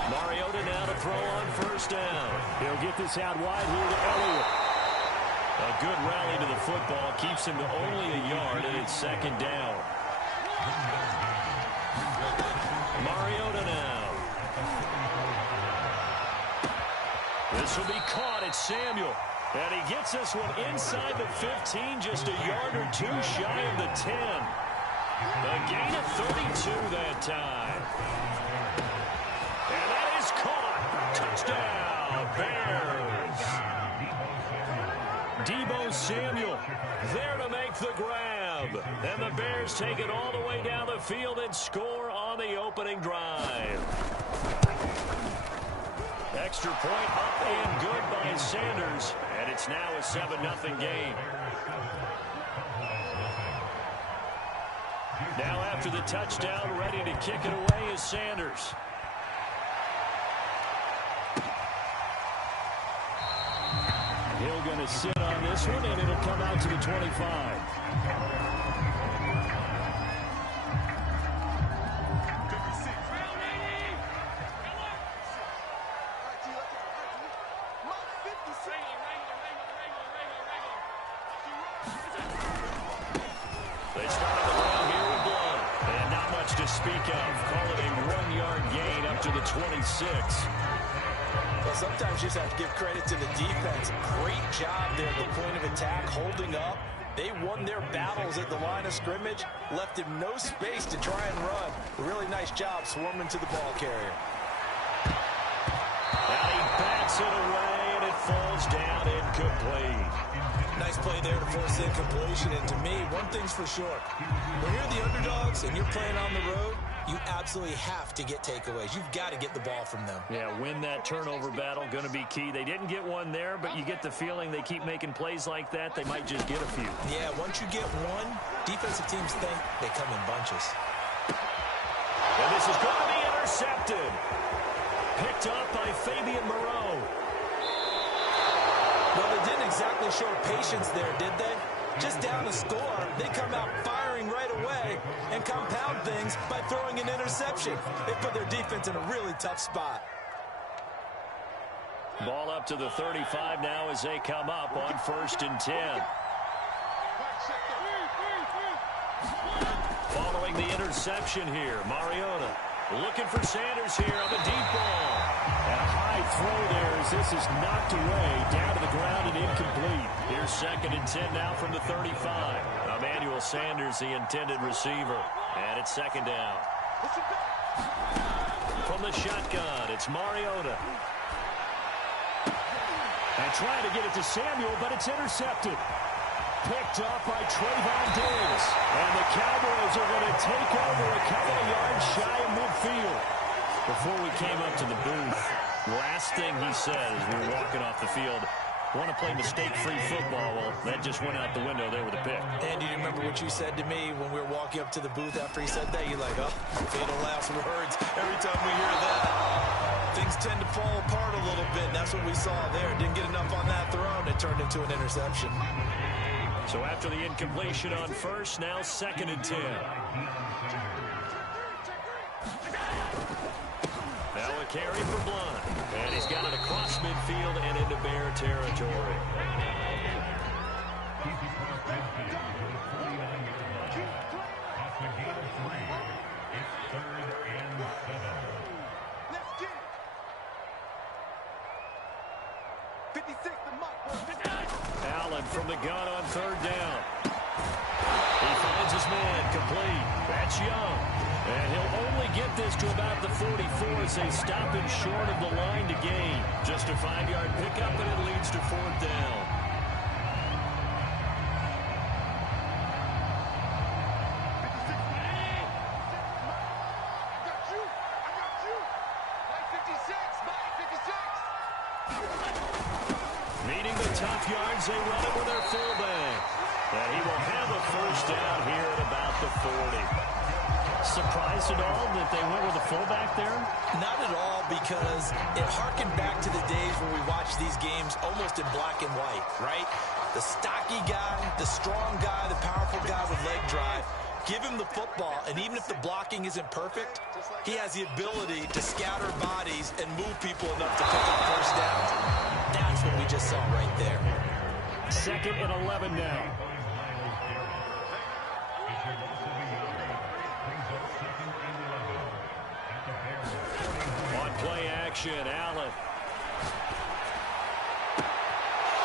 Mariota now to throw on first down. He'll get this out wide here to Elliott. A good rally to the football keeps him to only a yard, and it's second down. Mariota now. This will be caught. It's Samuel. And he gets this one inside the 15, just a yard or two shy of the 10. A gain of 32 that time. And that is caught. Touchdown, Bears. Deebo Samuel there to make the grab. And the Bears take it all the way down the field and score on the opening drive. Extra point up and good by Sanders. And it's now a 7-0 game. Now after the touchdown, ready to kick it away is Sanders. Hill going to sit on this one, and it'll come out to the 25. Call it a 1-yard gain up to the 26. Well, sometimes you just have to give credit to the defense. Great job there at the point of attack, holding up. They won their battles at the line of scrimmage, left him no space to try and run. Really nice job swarming to the ball carrier. And he backs it away, and it falls down incomplete. Nice play there to force incompletion, and to me, one thing's for sure. When you're the underdogs and you're playing on the road, you absolutely have to get takeaways. You've got to get the ball from them. Yeah, win that turnover battle, going to be key. They didn't get one there, but you get the feeling they keep making plays like that, they might just get a few. Yeah, once you get one, defensive teams think they come in bunches. And this is going to be intercepted. Picked up by Fabian Moreau. Well, they didn't exactly show patience there, did they? Just down a score, they come out firing right away and compound things by throwing an interception. They put their defense in a really tough spot. Ball up to the 35 now as they come up on 1st and 10. Following the interception here, Mariota looking for Sanders here on the deep ball. And a high throw there as this is knocked away down to the ground and incomplete. Here's 2nd and 10 now from the 35. Emmanuel Sanders, the intended receiver. And it's 2nd down. From the shotgun, it's Mariota. And trying to get it to Samuel, but it's intercepted. Picked up by Trayvon Diggs. And the Cowboys are going to take over a couple of yards shy of midfield. Before we came up to the booth, last thing he said as we were walking off the field, want to play mistake-free football. Well, that just went out the window there with a pick. And do you remember what you said to me when we were walking up to the booth after he said that? You're like, oh, fatal last words. Every time we hear that, things tend to fall apart a little bit. And that's what we saw there. Didn't get enough on that throw, and it turned into an interception. So after the incompletion on 1st, now 2nd and 10. Now a carry for Blunt. And he's got it across midfield and into Bear territory. Allen from the gun on third down. He finds his man complete. That's Young. And he'll only get this to about the 44 as they stop him short of the line to gain. Just a 5-yard pickup, and it leads to fourth down. Needing the tough yards, they run it with their fullback. And he will have a first down here at about the 40. Surprised at all that they went with a fullback there? Not at all, because it harkened back to the days when we watched these games almost in black and white, right? The stocky guy, the strong guy, the powerful guy with leg drive. Give him the football, and even if the blocking isn't perfect, he has the ability to scatter bodies and move people enough to pick up first downs. That's what we just saw right there. 2nd and 11 now. On play action, Allen.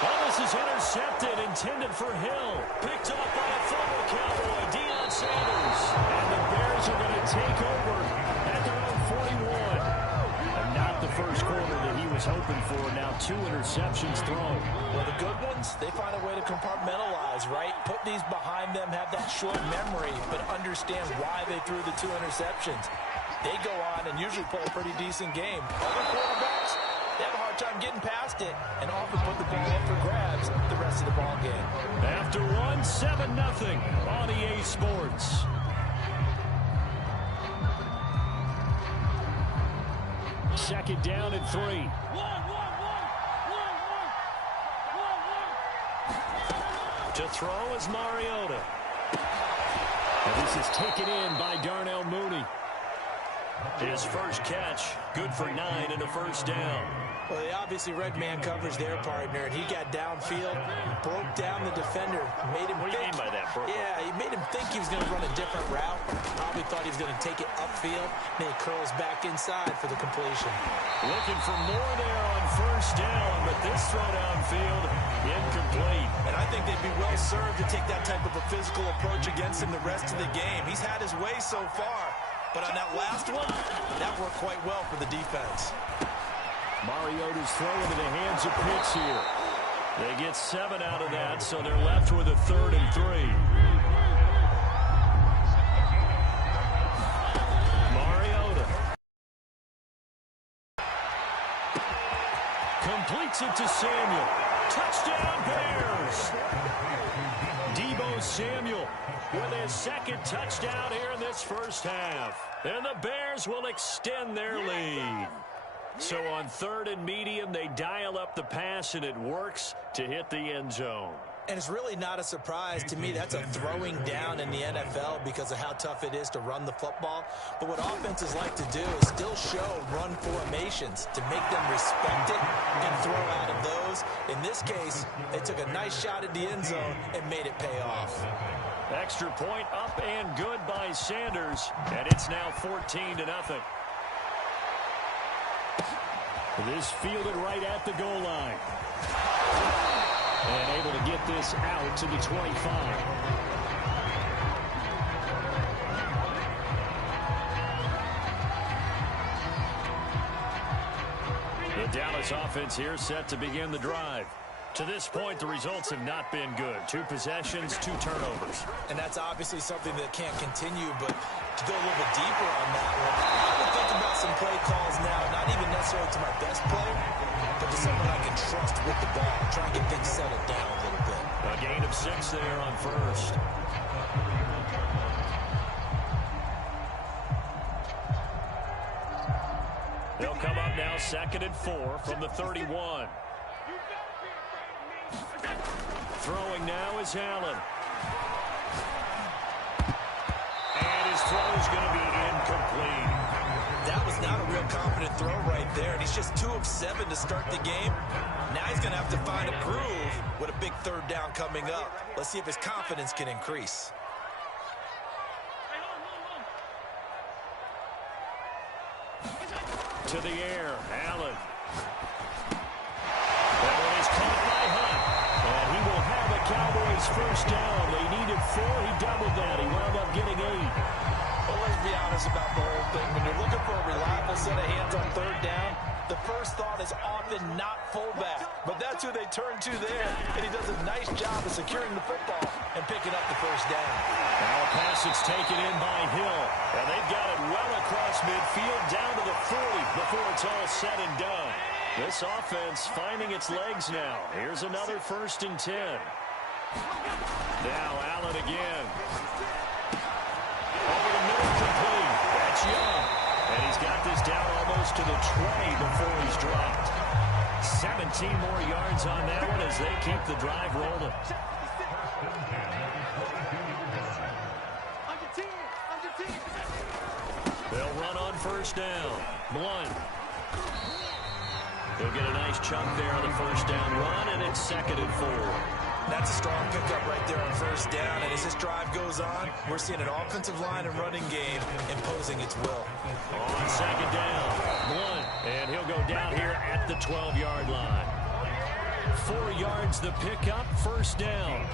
Well, this is intercepted, intended for Hill. Picked up by a former Cowboy, Deion Sanders. And the Bears are going to take over at their own 41. And not the first quarter that he was hoping for. Now 2 interceptions thrown. Well, the good ones, they find a way to compartmentalize, right? Put these behind them, have that short memory, but understand why they threw the 2 interceptions. They go on and usually play a pretty decent game. Other quarterbacks, they have a hard time getting past it and often put the ball up for grabs the rest of the ball game. After 1, 7-0 on EA Sports. Second down and 3. To throw is Mariota. And this is taken in by Darnell Mooney. His first catch, good for 9 and a first down. Well, they obviously read man coverage their partner, and he got downfield, broke down the defender, made him What do you mean by that, Brooklyn? Yeah, he made him think he was going to run a different route. Probably thought he was going to take it upfield, then he curls back inside for the completion. Looking for more there on first down, but this throw downfield, incomplete. And I think they'd be well served to take that type of a physical approach against him the rest of the game. He's had his way so far, but on that last one, that worked quite well for the defense. Mariota's throw into the hands of Pitts here. They get 7 out of that, so they're left with a 3rd and 3. Mariota completes it to Samuel. Touchdown, Bears! Deebo Samuel with his 2nd touchdown here in this first half. And the Bears will extend their lead. So on 3rd and medium, they dial up the pass, and it works to hit the end zone. And it's really not a surprise to me. That's a throwing down in the NFL because of how tough it is to run the football. But what offenses like to do is still show run formations to make them respect it and throw out of those. In this case, they took a nice shot at the end zone and made it pay off. Extra point up and good by Sanders, and it's now 14-0. This fielded right at the goal line. And able to get this out to the 25. The Dallas offense here set to begin the drive. To this point, the results have not been good. 2 possessions, 2 turnovers. And that's obviously something that can't continue, but to go a little bit deeper on that one, I would think about some play calls now, not even necessarily to my best player, but to someone I can trust with the ball, try and get things settled down a little bit. A gain of 6 there on first. They'll come up now 2nd and 4 from the 31. Throwing now is Allen. And his throw is going to be incomplete. That was not a real confident throw right there, and he's just 2 of 7 to start the game. Now he's going to have to find a groove with a big third down coming up. Let's see if his confidence can increase. To the air, Allen. That one is caught by Hunt. And he will have a Cowboys first down. They needed 4. He doubled that. He wound up getting 8. Well, let's be honest about the whole thing. When you're looking for a reliable set of hands on third down, the first thought is often not fullback. But that's who they turn to there. And he does a nice job of securing the football and picking up the first down. Now a pass that's taken in by Hill. And they've got it well across midfield down to the 40 before it's all said and done. This offense finding its legs now. Here's another 1st and 10. Now Allen again. Over the middle, complete. That's Young. And he's got this down almost to the 20 before he's dropped. 17 more yards on that one as they keep the drive rolling. They'll run on first down. Blunt. They'll get a nice chunk there on the first down run, and it's 2nd and 4. That's a strong pickup right there on first down. And as this drive goes on, we're seeing an offensive line and running game imposing its will. On 2nd down, Blunt. And he'll go down here at the 12-yard line. 4 yards the pickup, first down.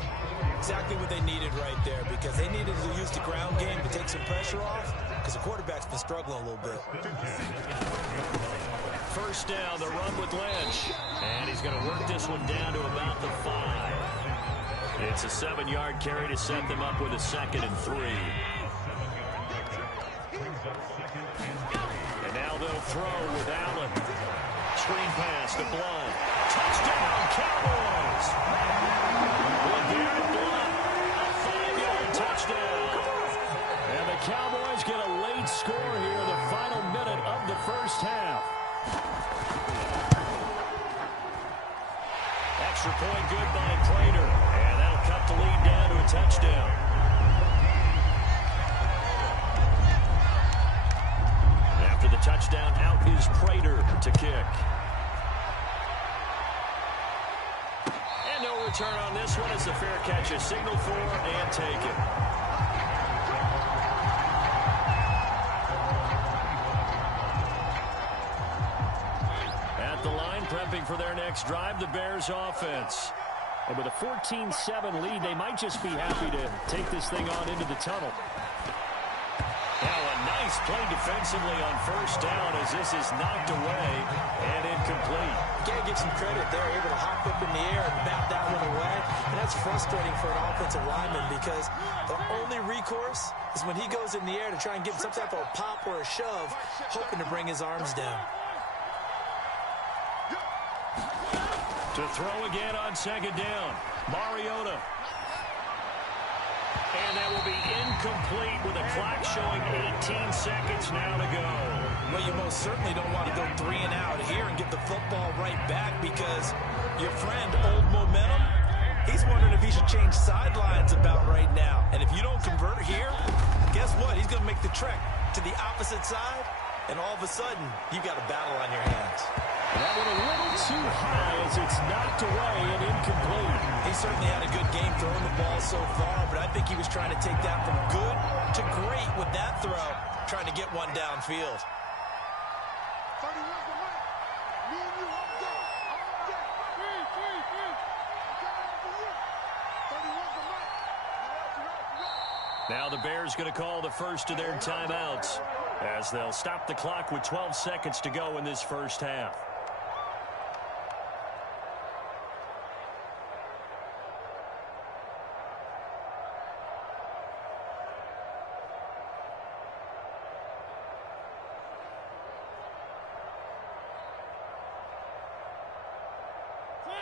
Exactly what they needed right there, because they needed to use the ground game to take some pressure off, because the quarterback's been struggling a little bit. First down, the run with Lynch. And he's going to work this one down to about the 5. It's a 7-yard carry to set them up with a 2nd and 3. And now they'll throw with Allen. Screen pass to Blunt. Touchdown, Cowboys! LeGarrette Blunt, a 5-yard touchdown. And the Cowboys get a late score here, the final minute of the first half. Extra point good by Prater. And that'll cut the lead down to a touchdown. After the touchdown, out is Prater to kick. And no return on this one as the fair catch is signaled for and taken. At the line, prepping for their next drive, the Bears offense. And with a 14-7 lead, they might just be happy to take this thing on into the tunnel. Now a nice play defensively on first down as this is knocked away and incomplete. Gotta give some credit there, able to hop up in the air and bat that one away. And that's frustrating for an offensive lineman because the only recourse is when he goes in the air to try and get some type of a pop or a shove, hoping to bring his arms down. To throw again on 2nd down, Mariota. And that will be incomplete with a clock showing 18 seconds now to go. Well, you most certainly don't want to go 3 and out here and get the football right back because your friend, Old Momentum, he's wondering if he should change sidelines about right now. And if you don't convert here, guess what? He's going to make the trek to the opposite side, and all of a sudden, you've got a battle on your hands. That one a little too high as it's knocked away and incomplete. He certainly had a good game throwing the ball so far, but I think he was trying to take that from good to great with that throw, trying to get one downfield. Now the Bears going to call the first of their timeouts as they'll stop the clock with 12 seconds to go in this first half.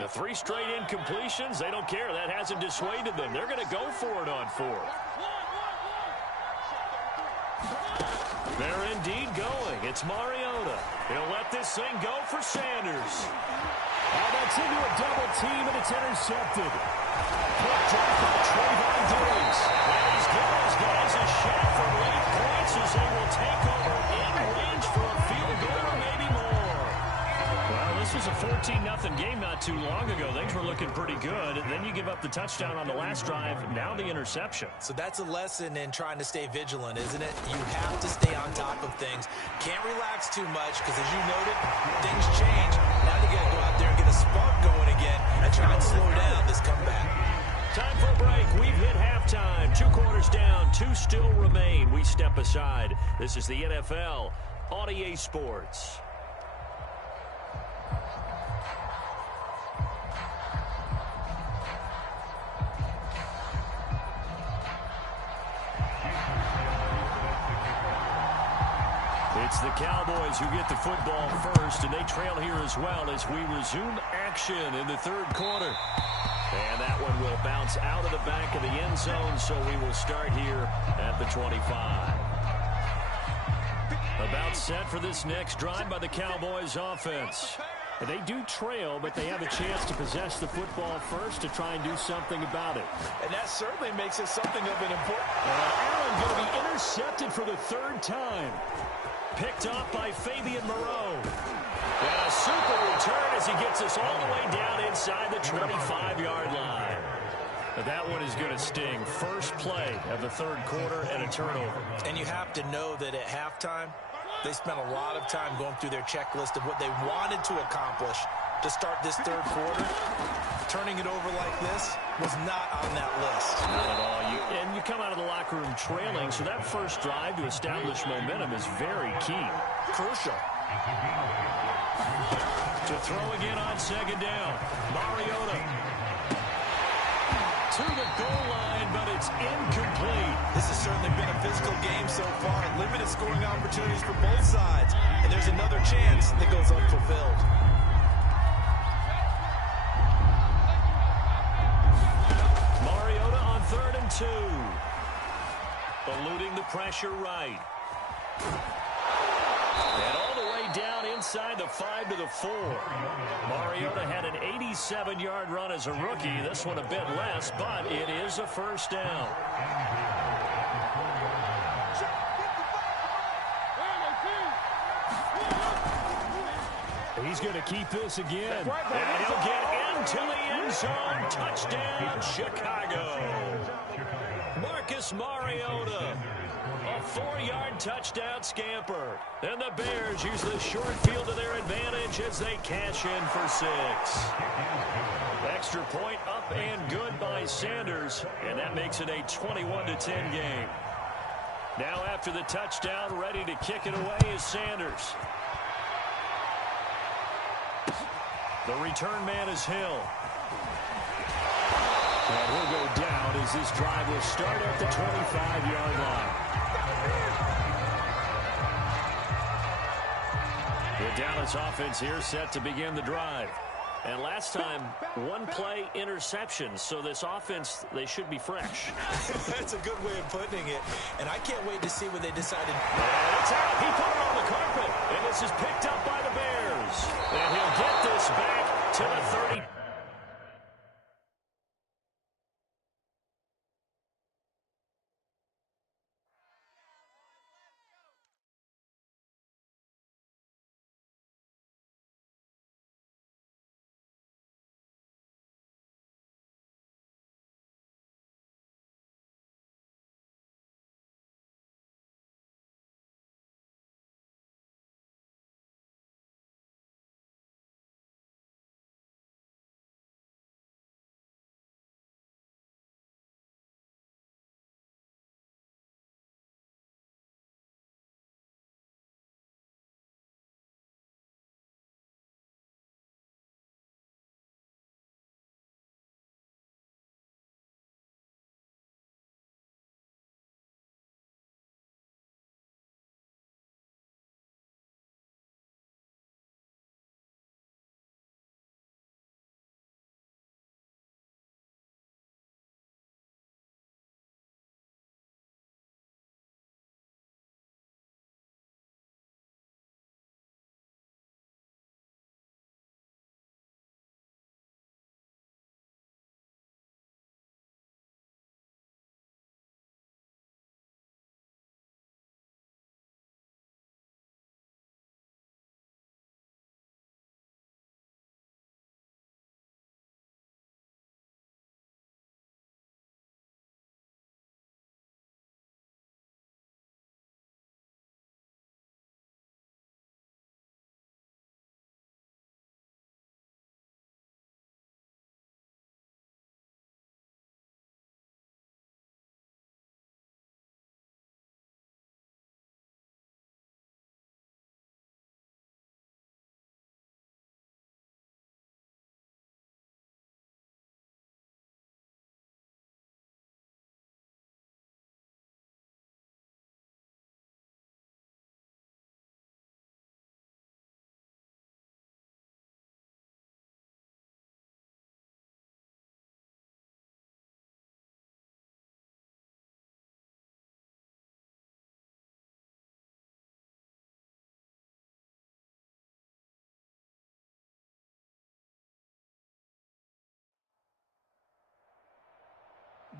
The 3 straight incompletions, they don't care. That hasn't dissuaded them. They're going to go for it on 4th. They're indeed going. It's Mariota. He'll let this thing go for Sanders. Oh, that's into a double team, and it's intercepted. Quick drop by Trayvon Diggs. And he's given his guys a shot for late points as they will take over in range for a field goal or maybe more. 13-0 game not too long ago. Things were looking pretty good. And then you give up the touchdown on the last drive. Now the interception. So that's a lesson in trying to stay vigilant, isn't it? You have to stay on top of things. Can't relax too much because, as you noted, things change. Now you got to go out there and get a spark going again and try and slow down this comeback. Time for a break. We've hit halftime. 2 quarters down. 2 still remain. We step aside. This is the NFL on EA Sports. It's the Cowboys who get the football first, and they trail here as well as we resume action in the 3rd quarter. And that one will bounce out of the back of the end zone, so we will start here at the 25. About set for this next drive by the Cowboys offense. And they do trail, but they have a chance to possess the football first to try and do something about it. And that certainly makes it something of an important... Allen going to be intercepted for the 3rd time. Picked off by Fabian Moreau. And a super return as he gets us all the way down inside the 25-yard line. But that one is going to sting. First play of the 3rd quarter and a turnover. And you have to know that at halftime, they spent a lot of time going through their checklist of what they wanted to accomplish to start this 3rd quarter. Turning it over like this was not on that list. Not at all. And you come out of the locker room trailing, so that first drive to establish momentum is very key. Crucial. To throw again on 2nd down. Mariota to the goal line, but it's incomplete. This has certainly been a physical game so far. Limited scoring opportunities for both sides. And there's another chance that goes unfulfilled. Mariota on 3rd and 2. Eluding the pressure right. And all the way down inside the 5 to the 4. Mariota had an 87-yard run as a rookie. This one a bit less, but it is a first down. He's going to keep this again. And he'll get into the end zone. Touchdown, Chicago. Marcus Mariota. A 4-yard touchdown scamper. And the Bears use the short field to their advantage as they cash in for 6. Extra point up and good by Sanders. And that makes it a 21-10 game. Now after the touchdown, ready to kick it away is Sanders. The return man is Hill. And he'll go down as this drive will start at the 25-yard line. The Dallas offense here set to begin the drive. And last time, 1-play interception. So this offense, they should be fresh. That's a good way of putting it. And I can't wait to see what they decided. And it's out. He put it on the carpet. And this is picked up by the Bears. And he'll get this back to the 30.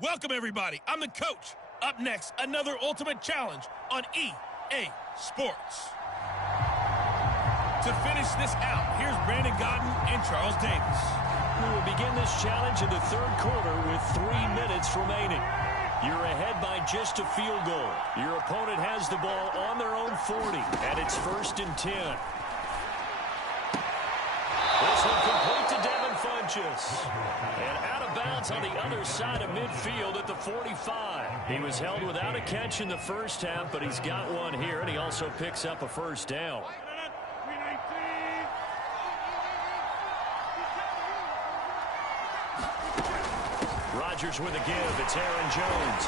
Welcome, everybody. I'm the coach. Up next, another Ultimate Challenge on EA Sports. To finish this out, here's Brandon Godden and Charles Davis. We will begin this challenge in the third quarter with 3 minutes remaining. You're ahead by just a field goal. Your opponent has the ball on their own 40, and it's 1st and 10. This one complete to Devin Funchess. And out of bounds on the other side of midfield at the 45. He was held without a catch in the first half, but he's got one here, and he also picks up a first down. Rodgers with a give. It's Aaron Jones.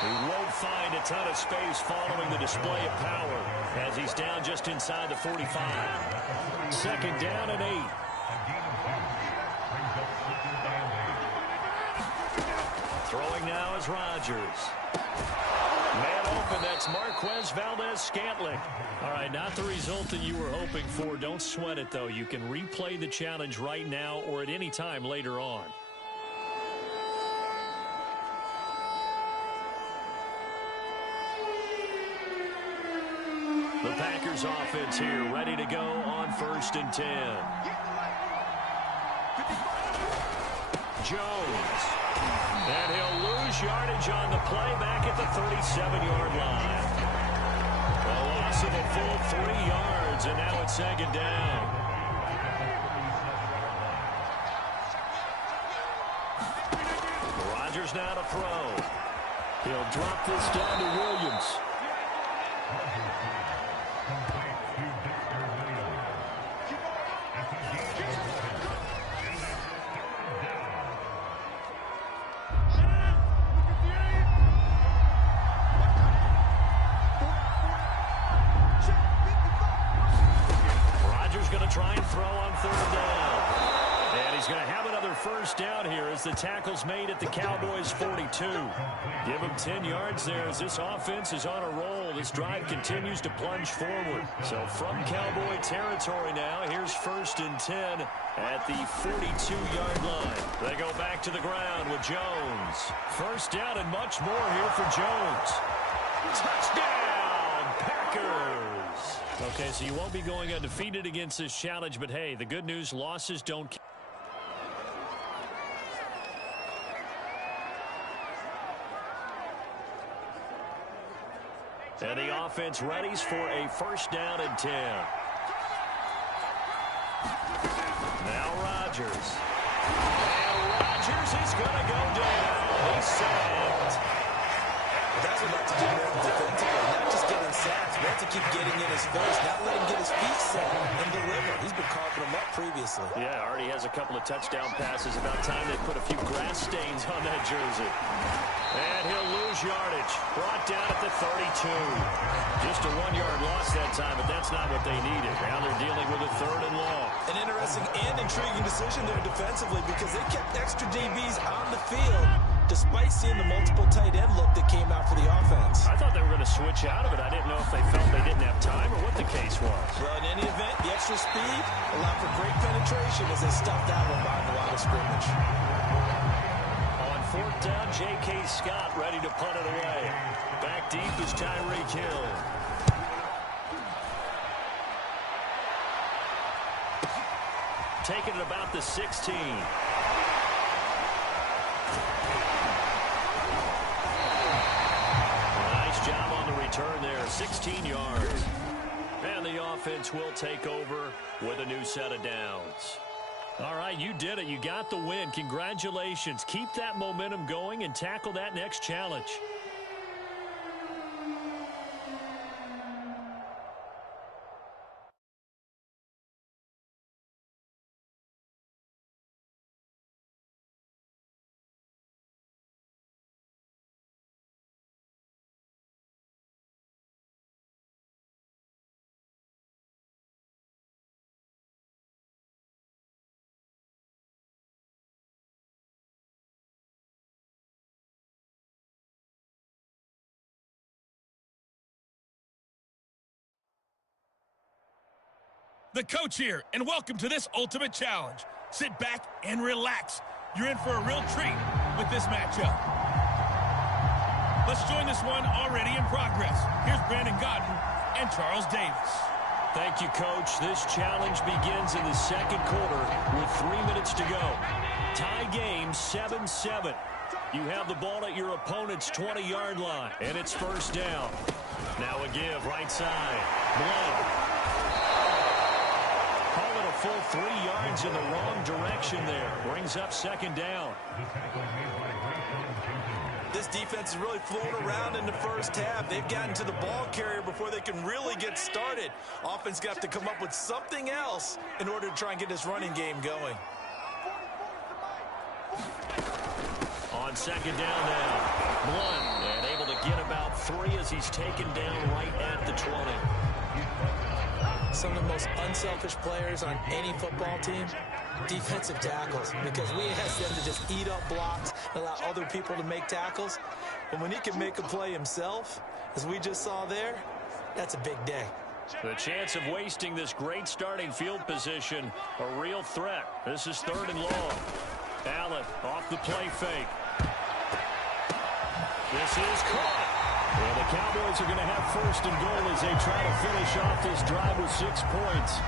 He won't find a ton of space following the display of power as he's down just inside the 45. 2nd down and 8. Throwing now is Rodgers. Man open, that's Marquez Valdez-Scantling. All right, not the result that you were hoping for. Don't sweat it, though. You can replay the challenge right now or at any time later on. The Packers offense here, ready to go on 1st and 10. Jones. And he'll lose yardage on the play back at the 37-yard line. A loss of a full 3 yards, and now it's 2nd down. Rodgers now to throw. He'll drop this down to Williams. Try and throw on 3rd down. And he's going to have another first down here as the tackle's made at the Cowboys' 42. Give him 10 yards there as this offense is on a roll. This drive continues to plunge forward. So from Cowboy territory now, here's 1st and 10 at the 42-yard line. They go back to the ground with Jones. First down and much more here for Jones. Touchdown, Packers! Okay, so you won't be going undefeated against this challenge, but hey, the good news, losses don't count. And the offense readies for a 1st down and 10. Now Rodgers. And Rodgers is going to go down. He's sacked. That's what not to do more defensively, not just getting sacks, but to keep getting in his face, not let him get his feet set and deliver. He's been coughing him up previously. Yeah, already has a couple of touchdown passes. About time they put a few grass stains on that jersey. And he'll lose yardage. Brought down at the 32. Just a 1-yard loss that time, but that's not what they needed. Now they're dealing with a 3rd and long. An interesting and intriguing decision there defensively because they kept extra DBs on the field despite seeing the multiple tight end look that came out for the offense. I thought they were going to switch out of it. I didn't know if they felt they didn't have time or what the case was. Well, in any event, the extra speed allowed for great penetration as they stuffed that one behind the line of scrimmage. On 4th down, J.K. Scott ready to punt it away. Back deep is Tyreek Hill. Taking it about the 16. Nice job on the return there, 16 yards. And the offense will take over with a new set of downs. All right, you did it. You got the win. Congratulations. Keep that momentum going and tackle that next challenge. The coach here, and welcome to this Ultimate Challenge. Sit back and relax. You're in for a real treat with this matchup. Let's join this one already in progress. Here's Brandon Godden and Charles Davis. Thank you, Coach. This challenge begins in the second quarter with 3 minutes to go. Tie game 7-7. You have the ball at your opponent's 20-yard line, and it's first down. Now a give, right side. Blunt. Call it a full 3 yards in the wrong direction there. Brings up second down. This defense is really flown around in the first half. They've gotten to the ball carrier before they can really get started. Offense got to come up with something else in order to try and get this running game going. On second down now, Blunt, and able to get about 3 as he's taken down right at the 20. Some of the most unselfish players on any football team, defensive tackles, because we ask them to just eat up blocks, allow other people to make tackles. And when he can make a play himself, as we just saw there, that's a big day. The chance of wasting this great starting field position, a real threat. This is 3rd and long. Allen off the play fake. This is caught. And the Cowboys are going to have 1st and goal as they try to finish off this drive with 6 points.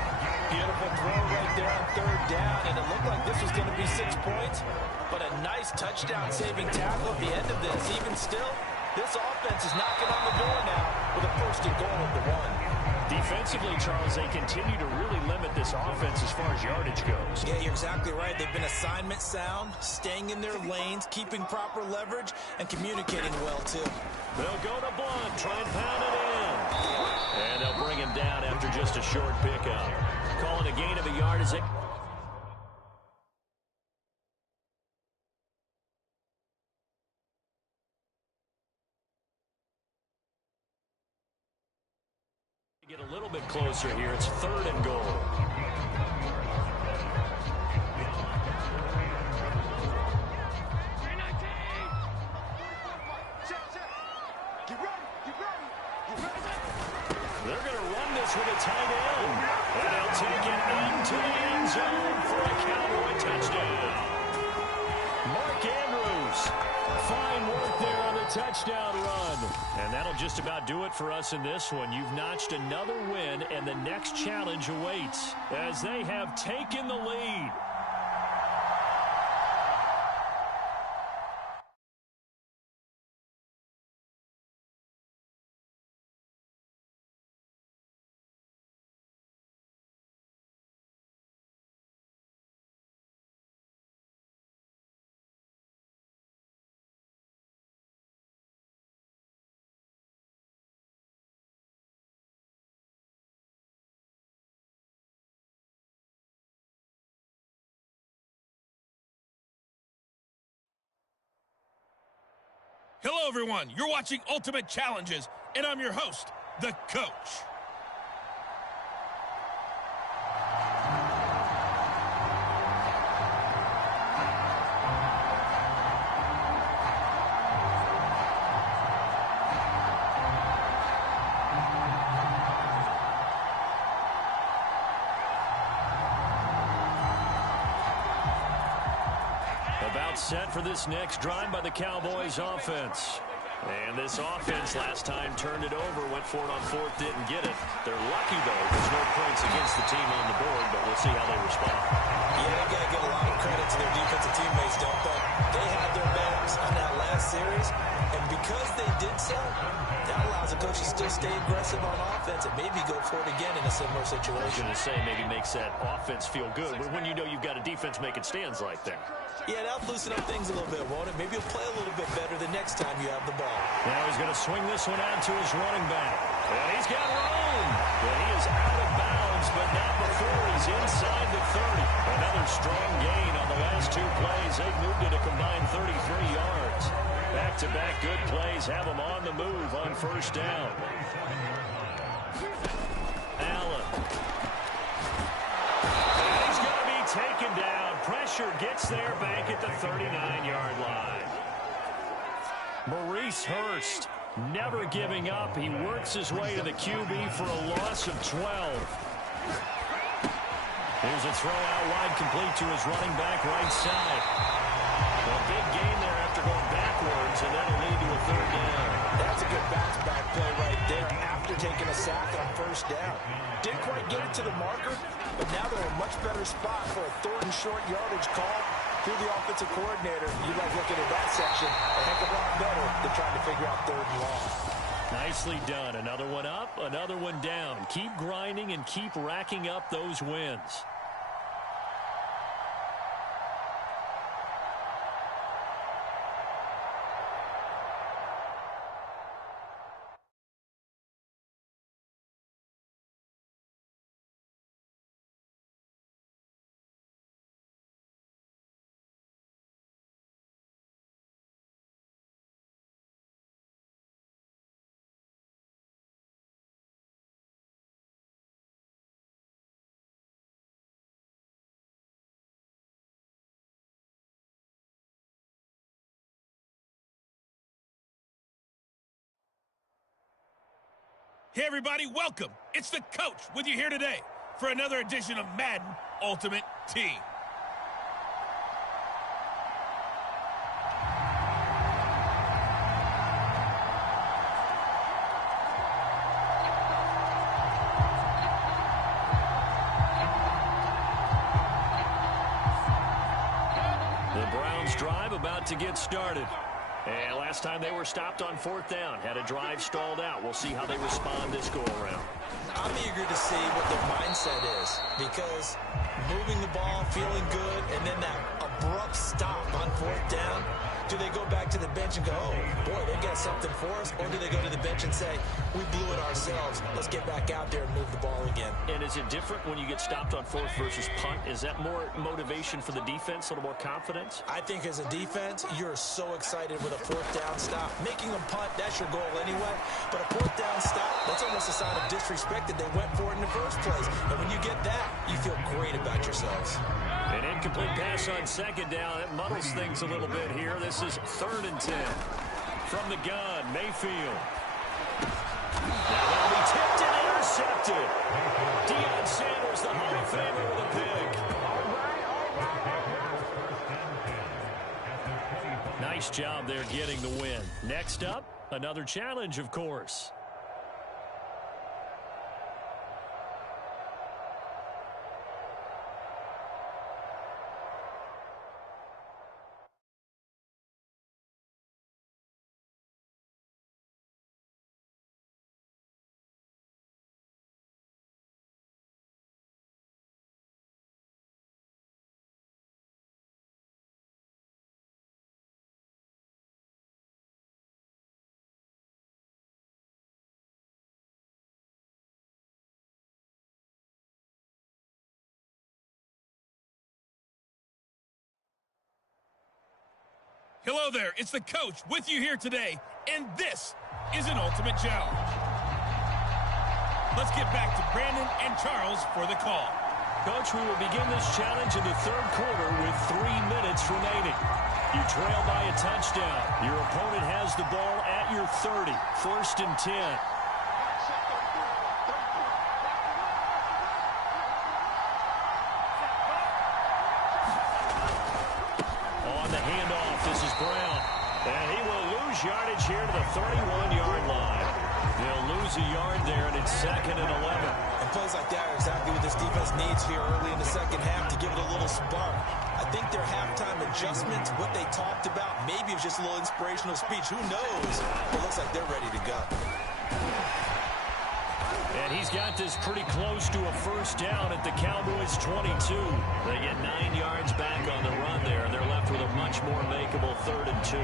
Beautiful throw right there on 3rd down, and it looked like this was going to be 6 points, but a nice touchdown-saving tackle at the end of this. Even still, this offense is knocking on the door now with a 1st and goal at the 1. Defensively, Charles, they continue to really limit this offense as far as yardage goes. Yeah, you're exactly right. They've been assignment sound, staying in their lanes, keeping proper leverage, and communicating well, too. They'll go to Blunt, try and pound it in. And they'll bring him down after just a short pickup. Calling a gain of a yard as it... Get a little bit closer here. It's 3rd and goal. They're going to run this with a tight end. And they'll take it into the end zone for a Cowboy touchdown. Mark Andrews. Fine work there on the touchdown run. And that'll just about do it for us in this one. You've notched another win, and the next challenge awaits as they have taken the lead. Hello, everyone. You're watching Ultimate Challenges, and I'm your host, the Coach. About set for this next drive by the Cowboys offense. And this offense last time turned it over, went for it on 4th, didn't get it. They're lucky, though. There's no points against the team on the board, but we'll see how they respond. Yeah, they got to give a lot of credit to their defensive teammates, don't they? They had their backs on that last series, and because they did so, that allows the coach to still stay aggressive on offense and maybe go for it again in a similar situation. I was going to say maybe makes that offense feel good, but when you know you've got a defense making stands like that. Yeah, that'll loosen up things a little bit, won't it? Maybe he'll play a little bit better the next time you have the ball. Now he's going to swing this one out to his running back. And he's got room. And he is out of bounds, but not before he's inside the 30. Another strong gain on the last 2 plays. They've moved it a combined 33 yards. Back-to-back good plays have him on the move on 1st down. Allen. And he's going to be taken down. Pressure gets there back at the 39-yard line. Maurice Hurst never giving up. He works his way to the QB for a loss of 12. Here's a throw out wide, complete to his running back right side. A big gain there after going backwards. yards, and that'll lead to a third down. That's a good bounce-back play right there after taking a sack on first down. Didn't quite get it to the marker, but now they're in a much better spot for a third and short yardage call. Through the offensive coordinator, you like looking at that section a heck of a lot better than trying to figure out third and long. Nicely done. Another one up, another one down. Keep grinding and keep racking up those wins. Hey, everybody, welcome. It's the coach with you here today for another edition of Madden Ultimate Team. The Browns drive about to get started. And last time they were stopped on fourth down, had a drive stalled out. We'll see how they respond this go-around. I'm eager to see what their mindset is, because moving the ball, feeling good, and then that abrupt stop on fourth down, do they go back to the bench and go, oh, boy, they got something for us? Or do they go to the bench and say, we blew it ourselves, let's get back out there and move the ball again? And is it different when you get stopped on fourth versus punt? Is that more motivation for the defense, a little more confidence? I think as a defense, you're so excited with a fourth down stop. Making a punt, that's your goal anyway. But a fourth down stop, that's almost a sign of disrespect that they went for it in the first place. And when you get that, you feel great about yourselves. An incomplete pass on second down. That muddles things a little bit here. This is 3rd and 10. From the gun, Mayfield. Now that'll be tipped and intercepted. Deion Sanders, the Hall of Famer, with a pick. Nice job there getting the win. Next up, another challenge, of course. Hello there, it's the coach with you here today, and this is an ultimate challenge. Let's get back to Brandon and Charles for the call. Coach, we will begin this challenge in the 3rd quarter with 3 minutes remaining. You trail by a touchdown. Your opponent has the ball at your 30, 1st and 10. On the handoff, this is Brown. And he will lose yardage here to the 31-yard line. They'll lose a yard there, and it's 2nd and 11. And plays like that are exactly what this defense needs here early in the second half to give it a little spark. I think their halftime adjustments, what they talked about, maybe it was just a little inspirational speech. Who knows? It looks like they're ready to go. And he's got this pretty close to a 1st down at the Cowboys' 22. They get 9 yards back on the run there, and they're left with a much more makeable 3rd and 2.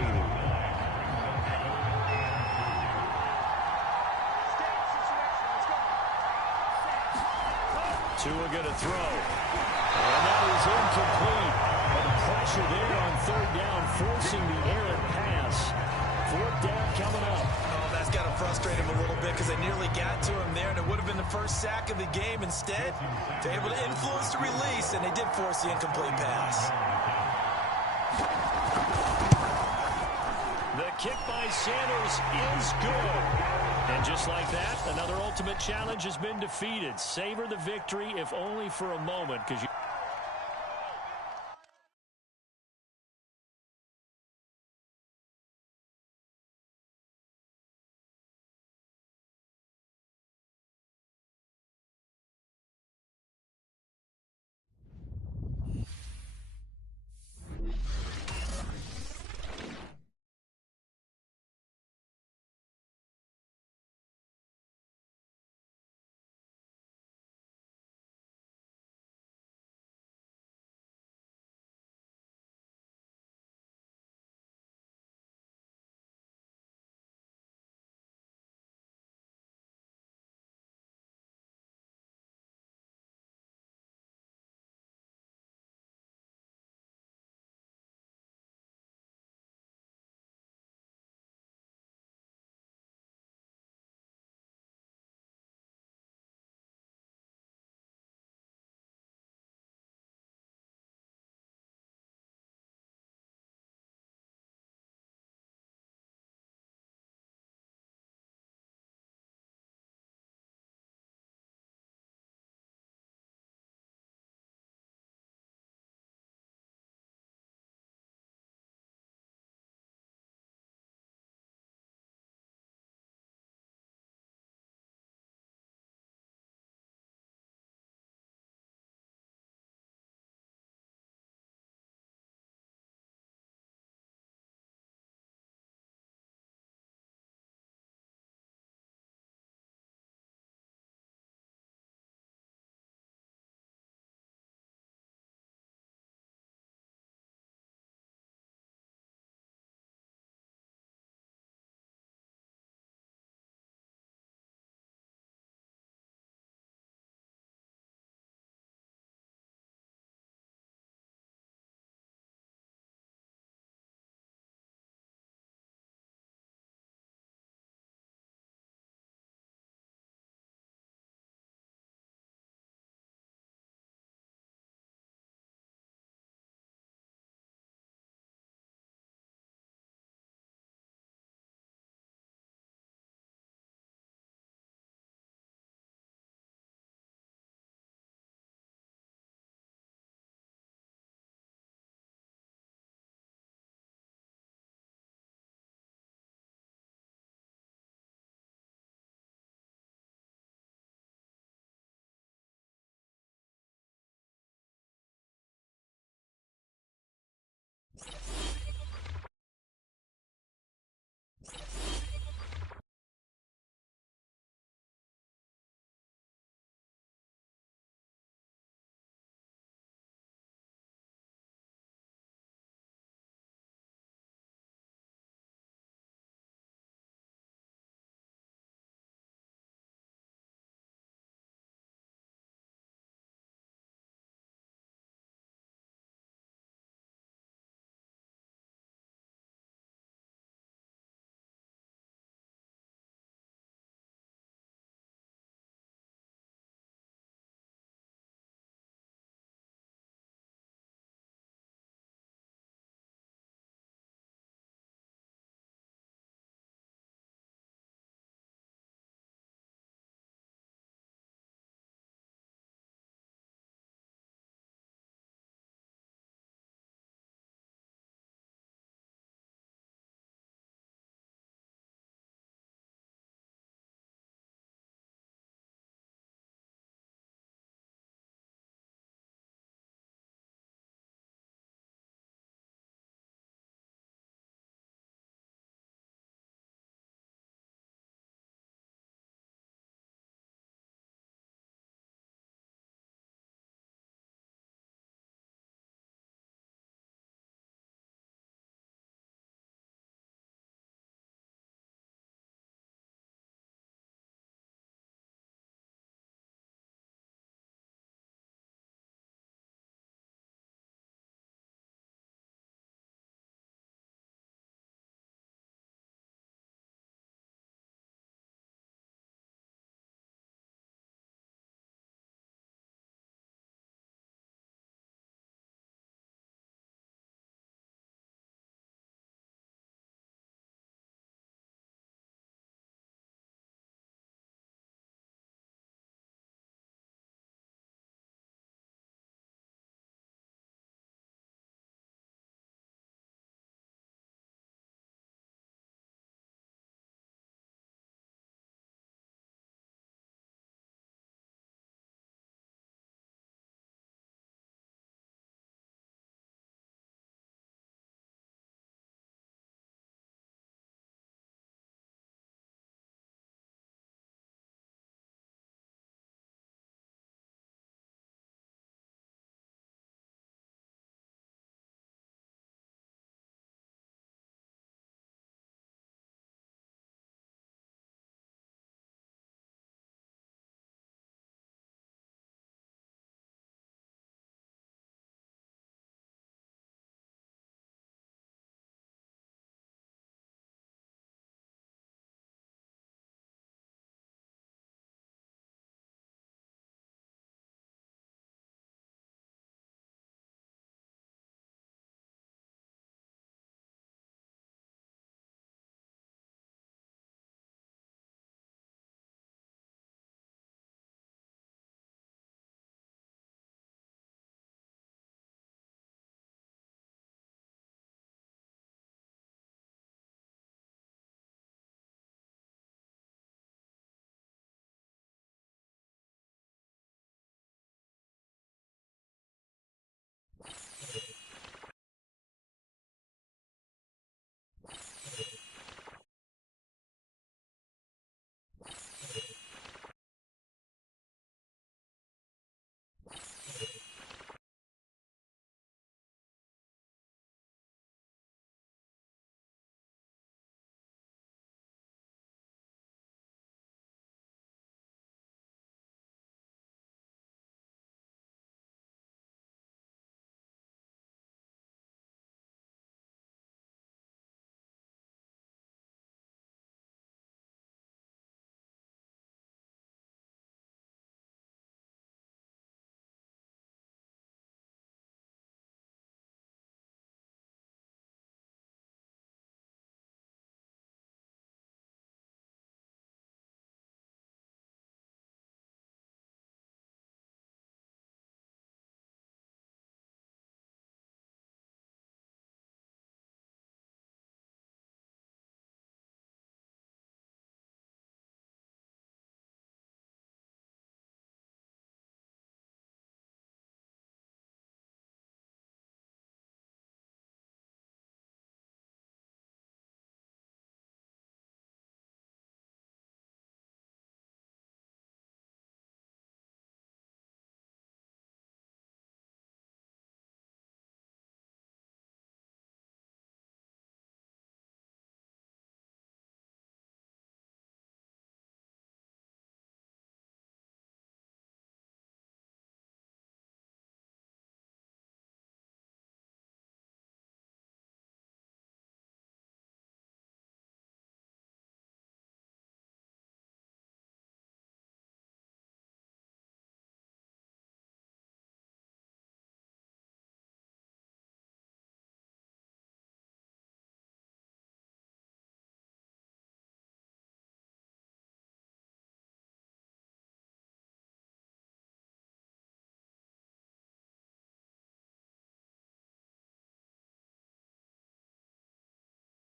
Tua going to throw. And that is incomplete. But the pressure there on 3rd down, forcing the errant pass. 4th down coming up. Oh, that's got to frustrate him a little bit because they nearly got to him there, and it would have been the first sack of the game. Instead, they're able to influence the release, and they did force the incomplete pass. The kick by Sanders is good. And just like that, another ultimate challenge has been defeated. Savor the victory, if only for a moment, because you...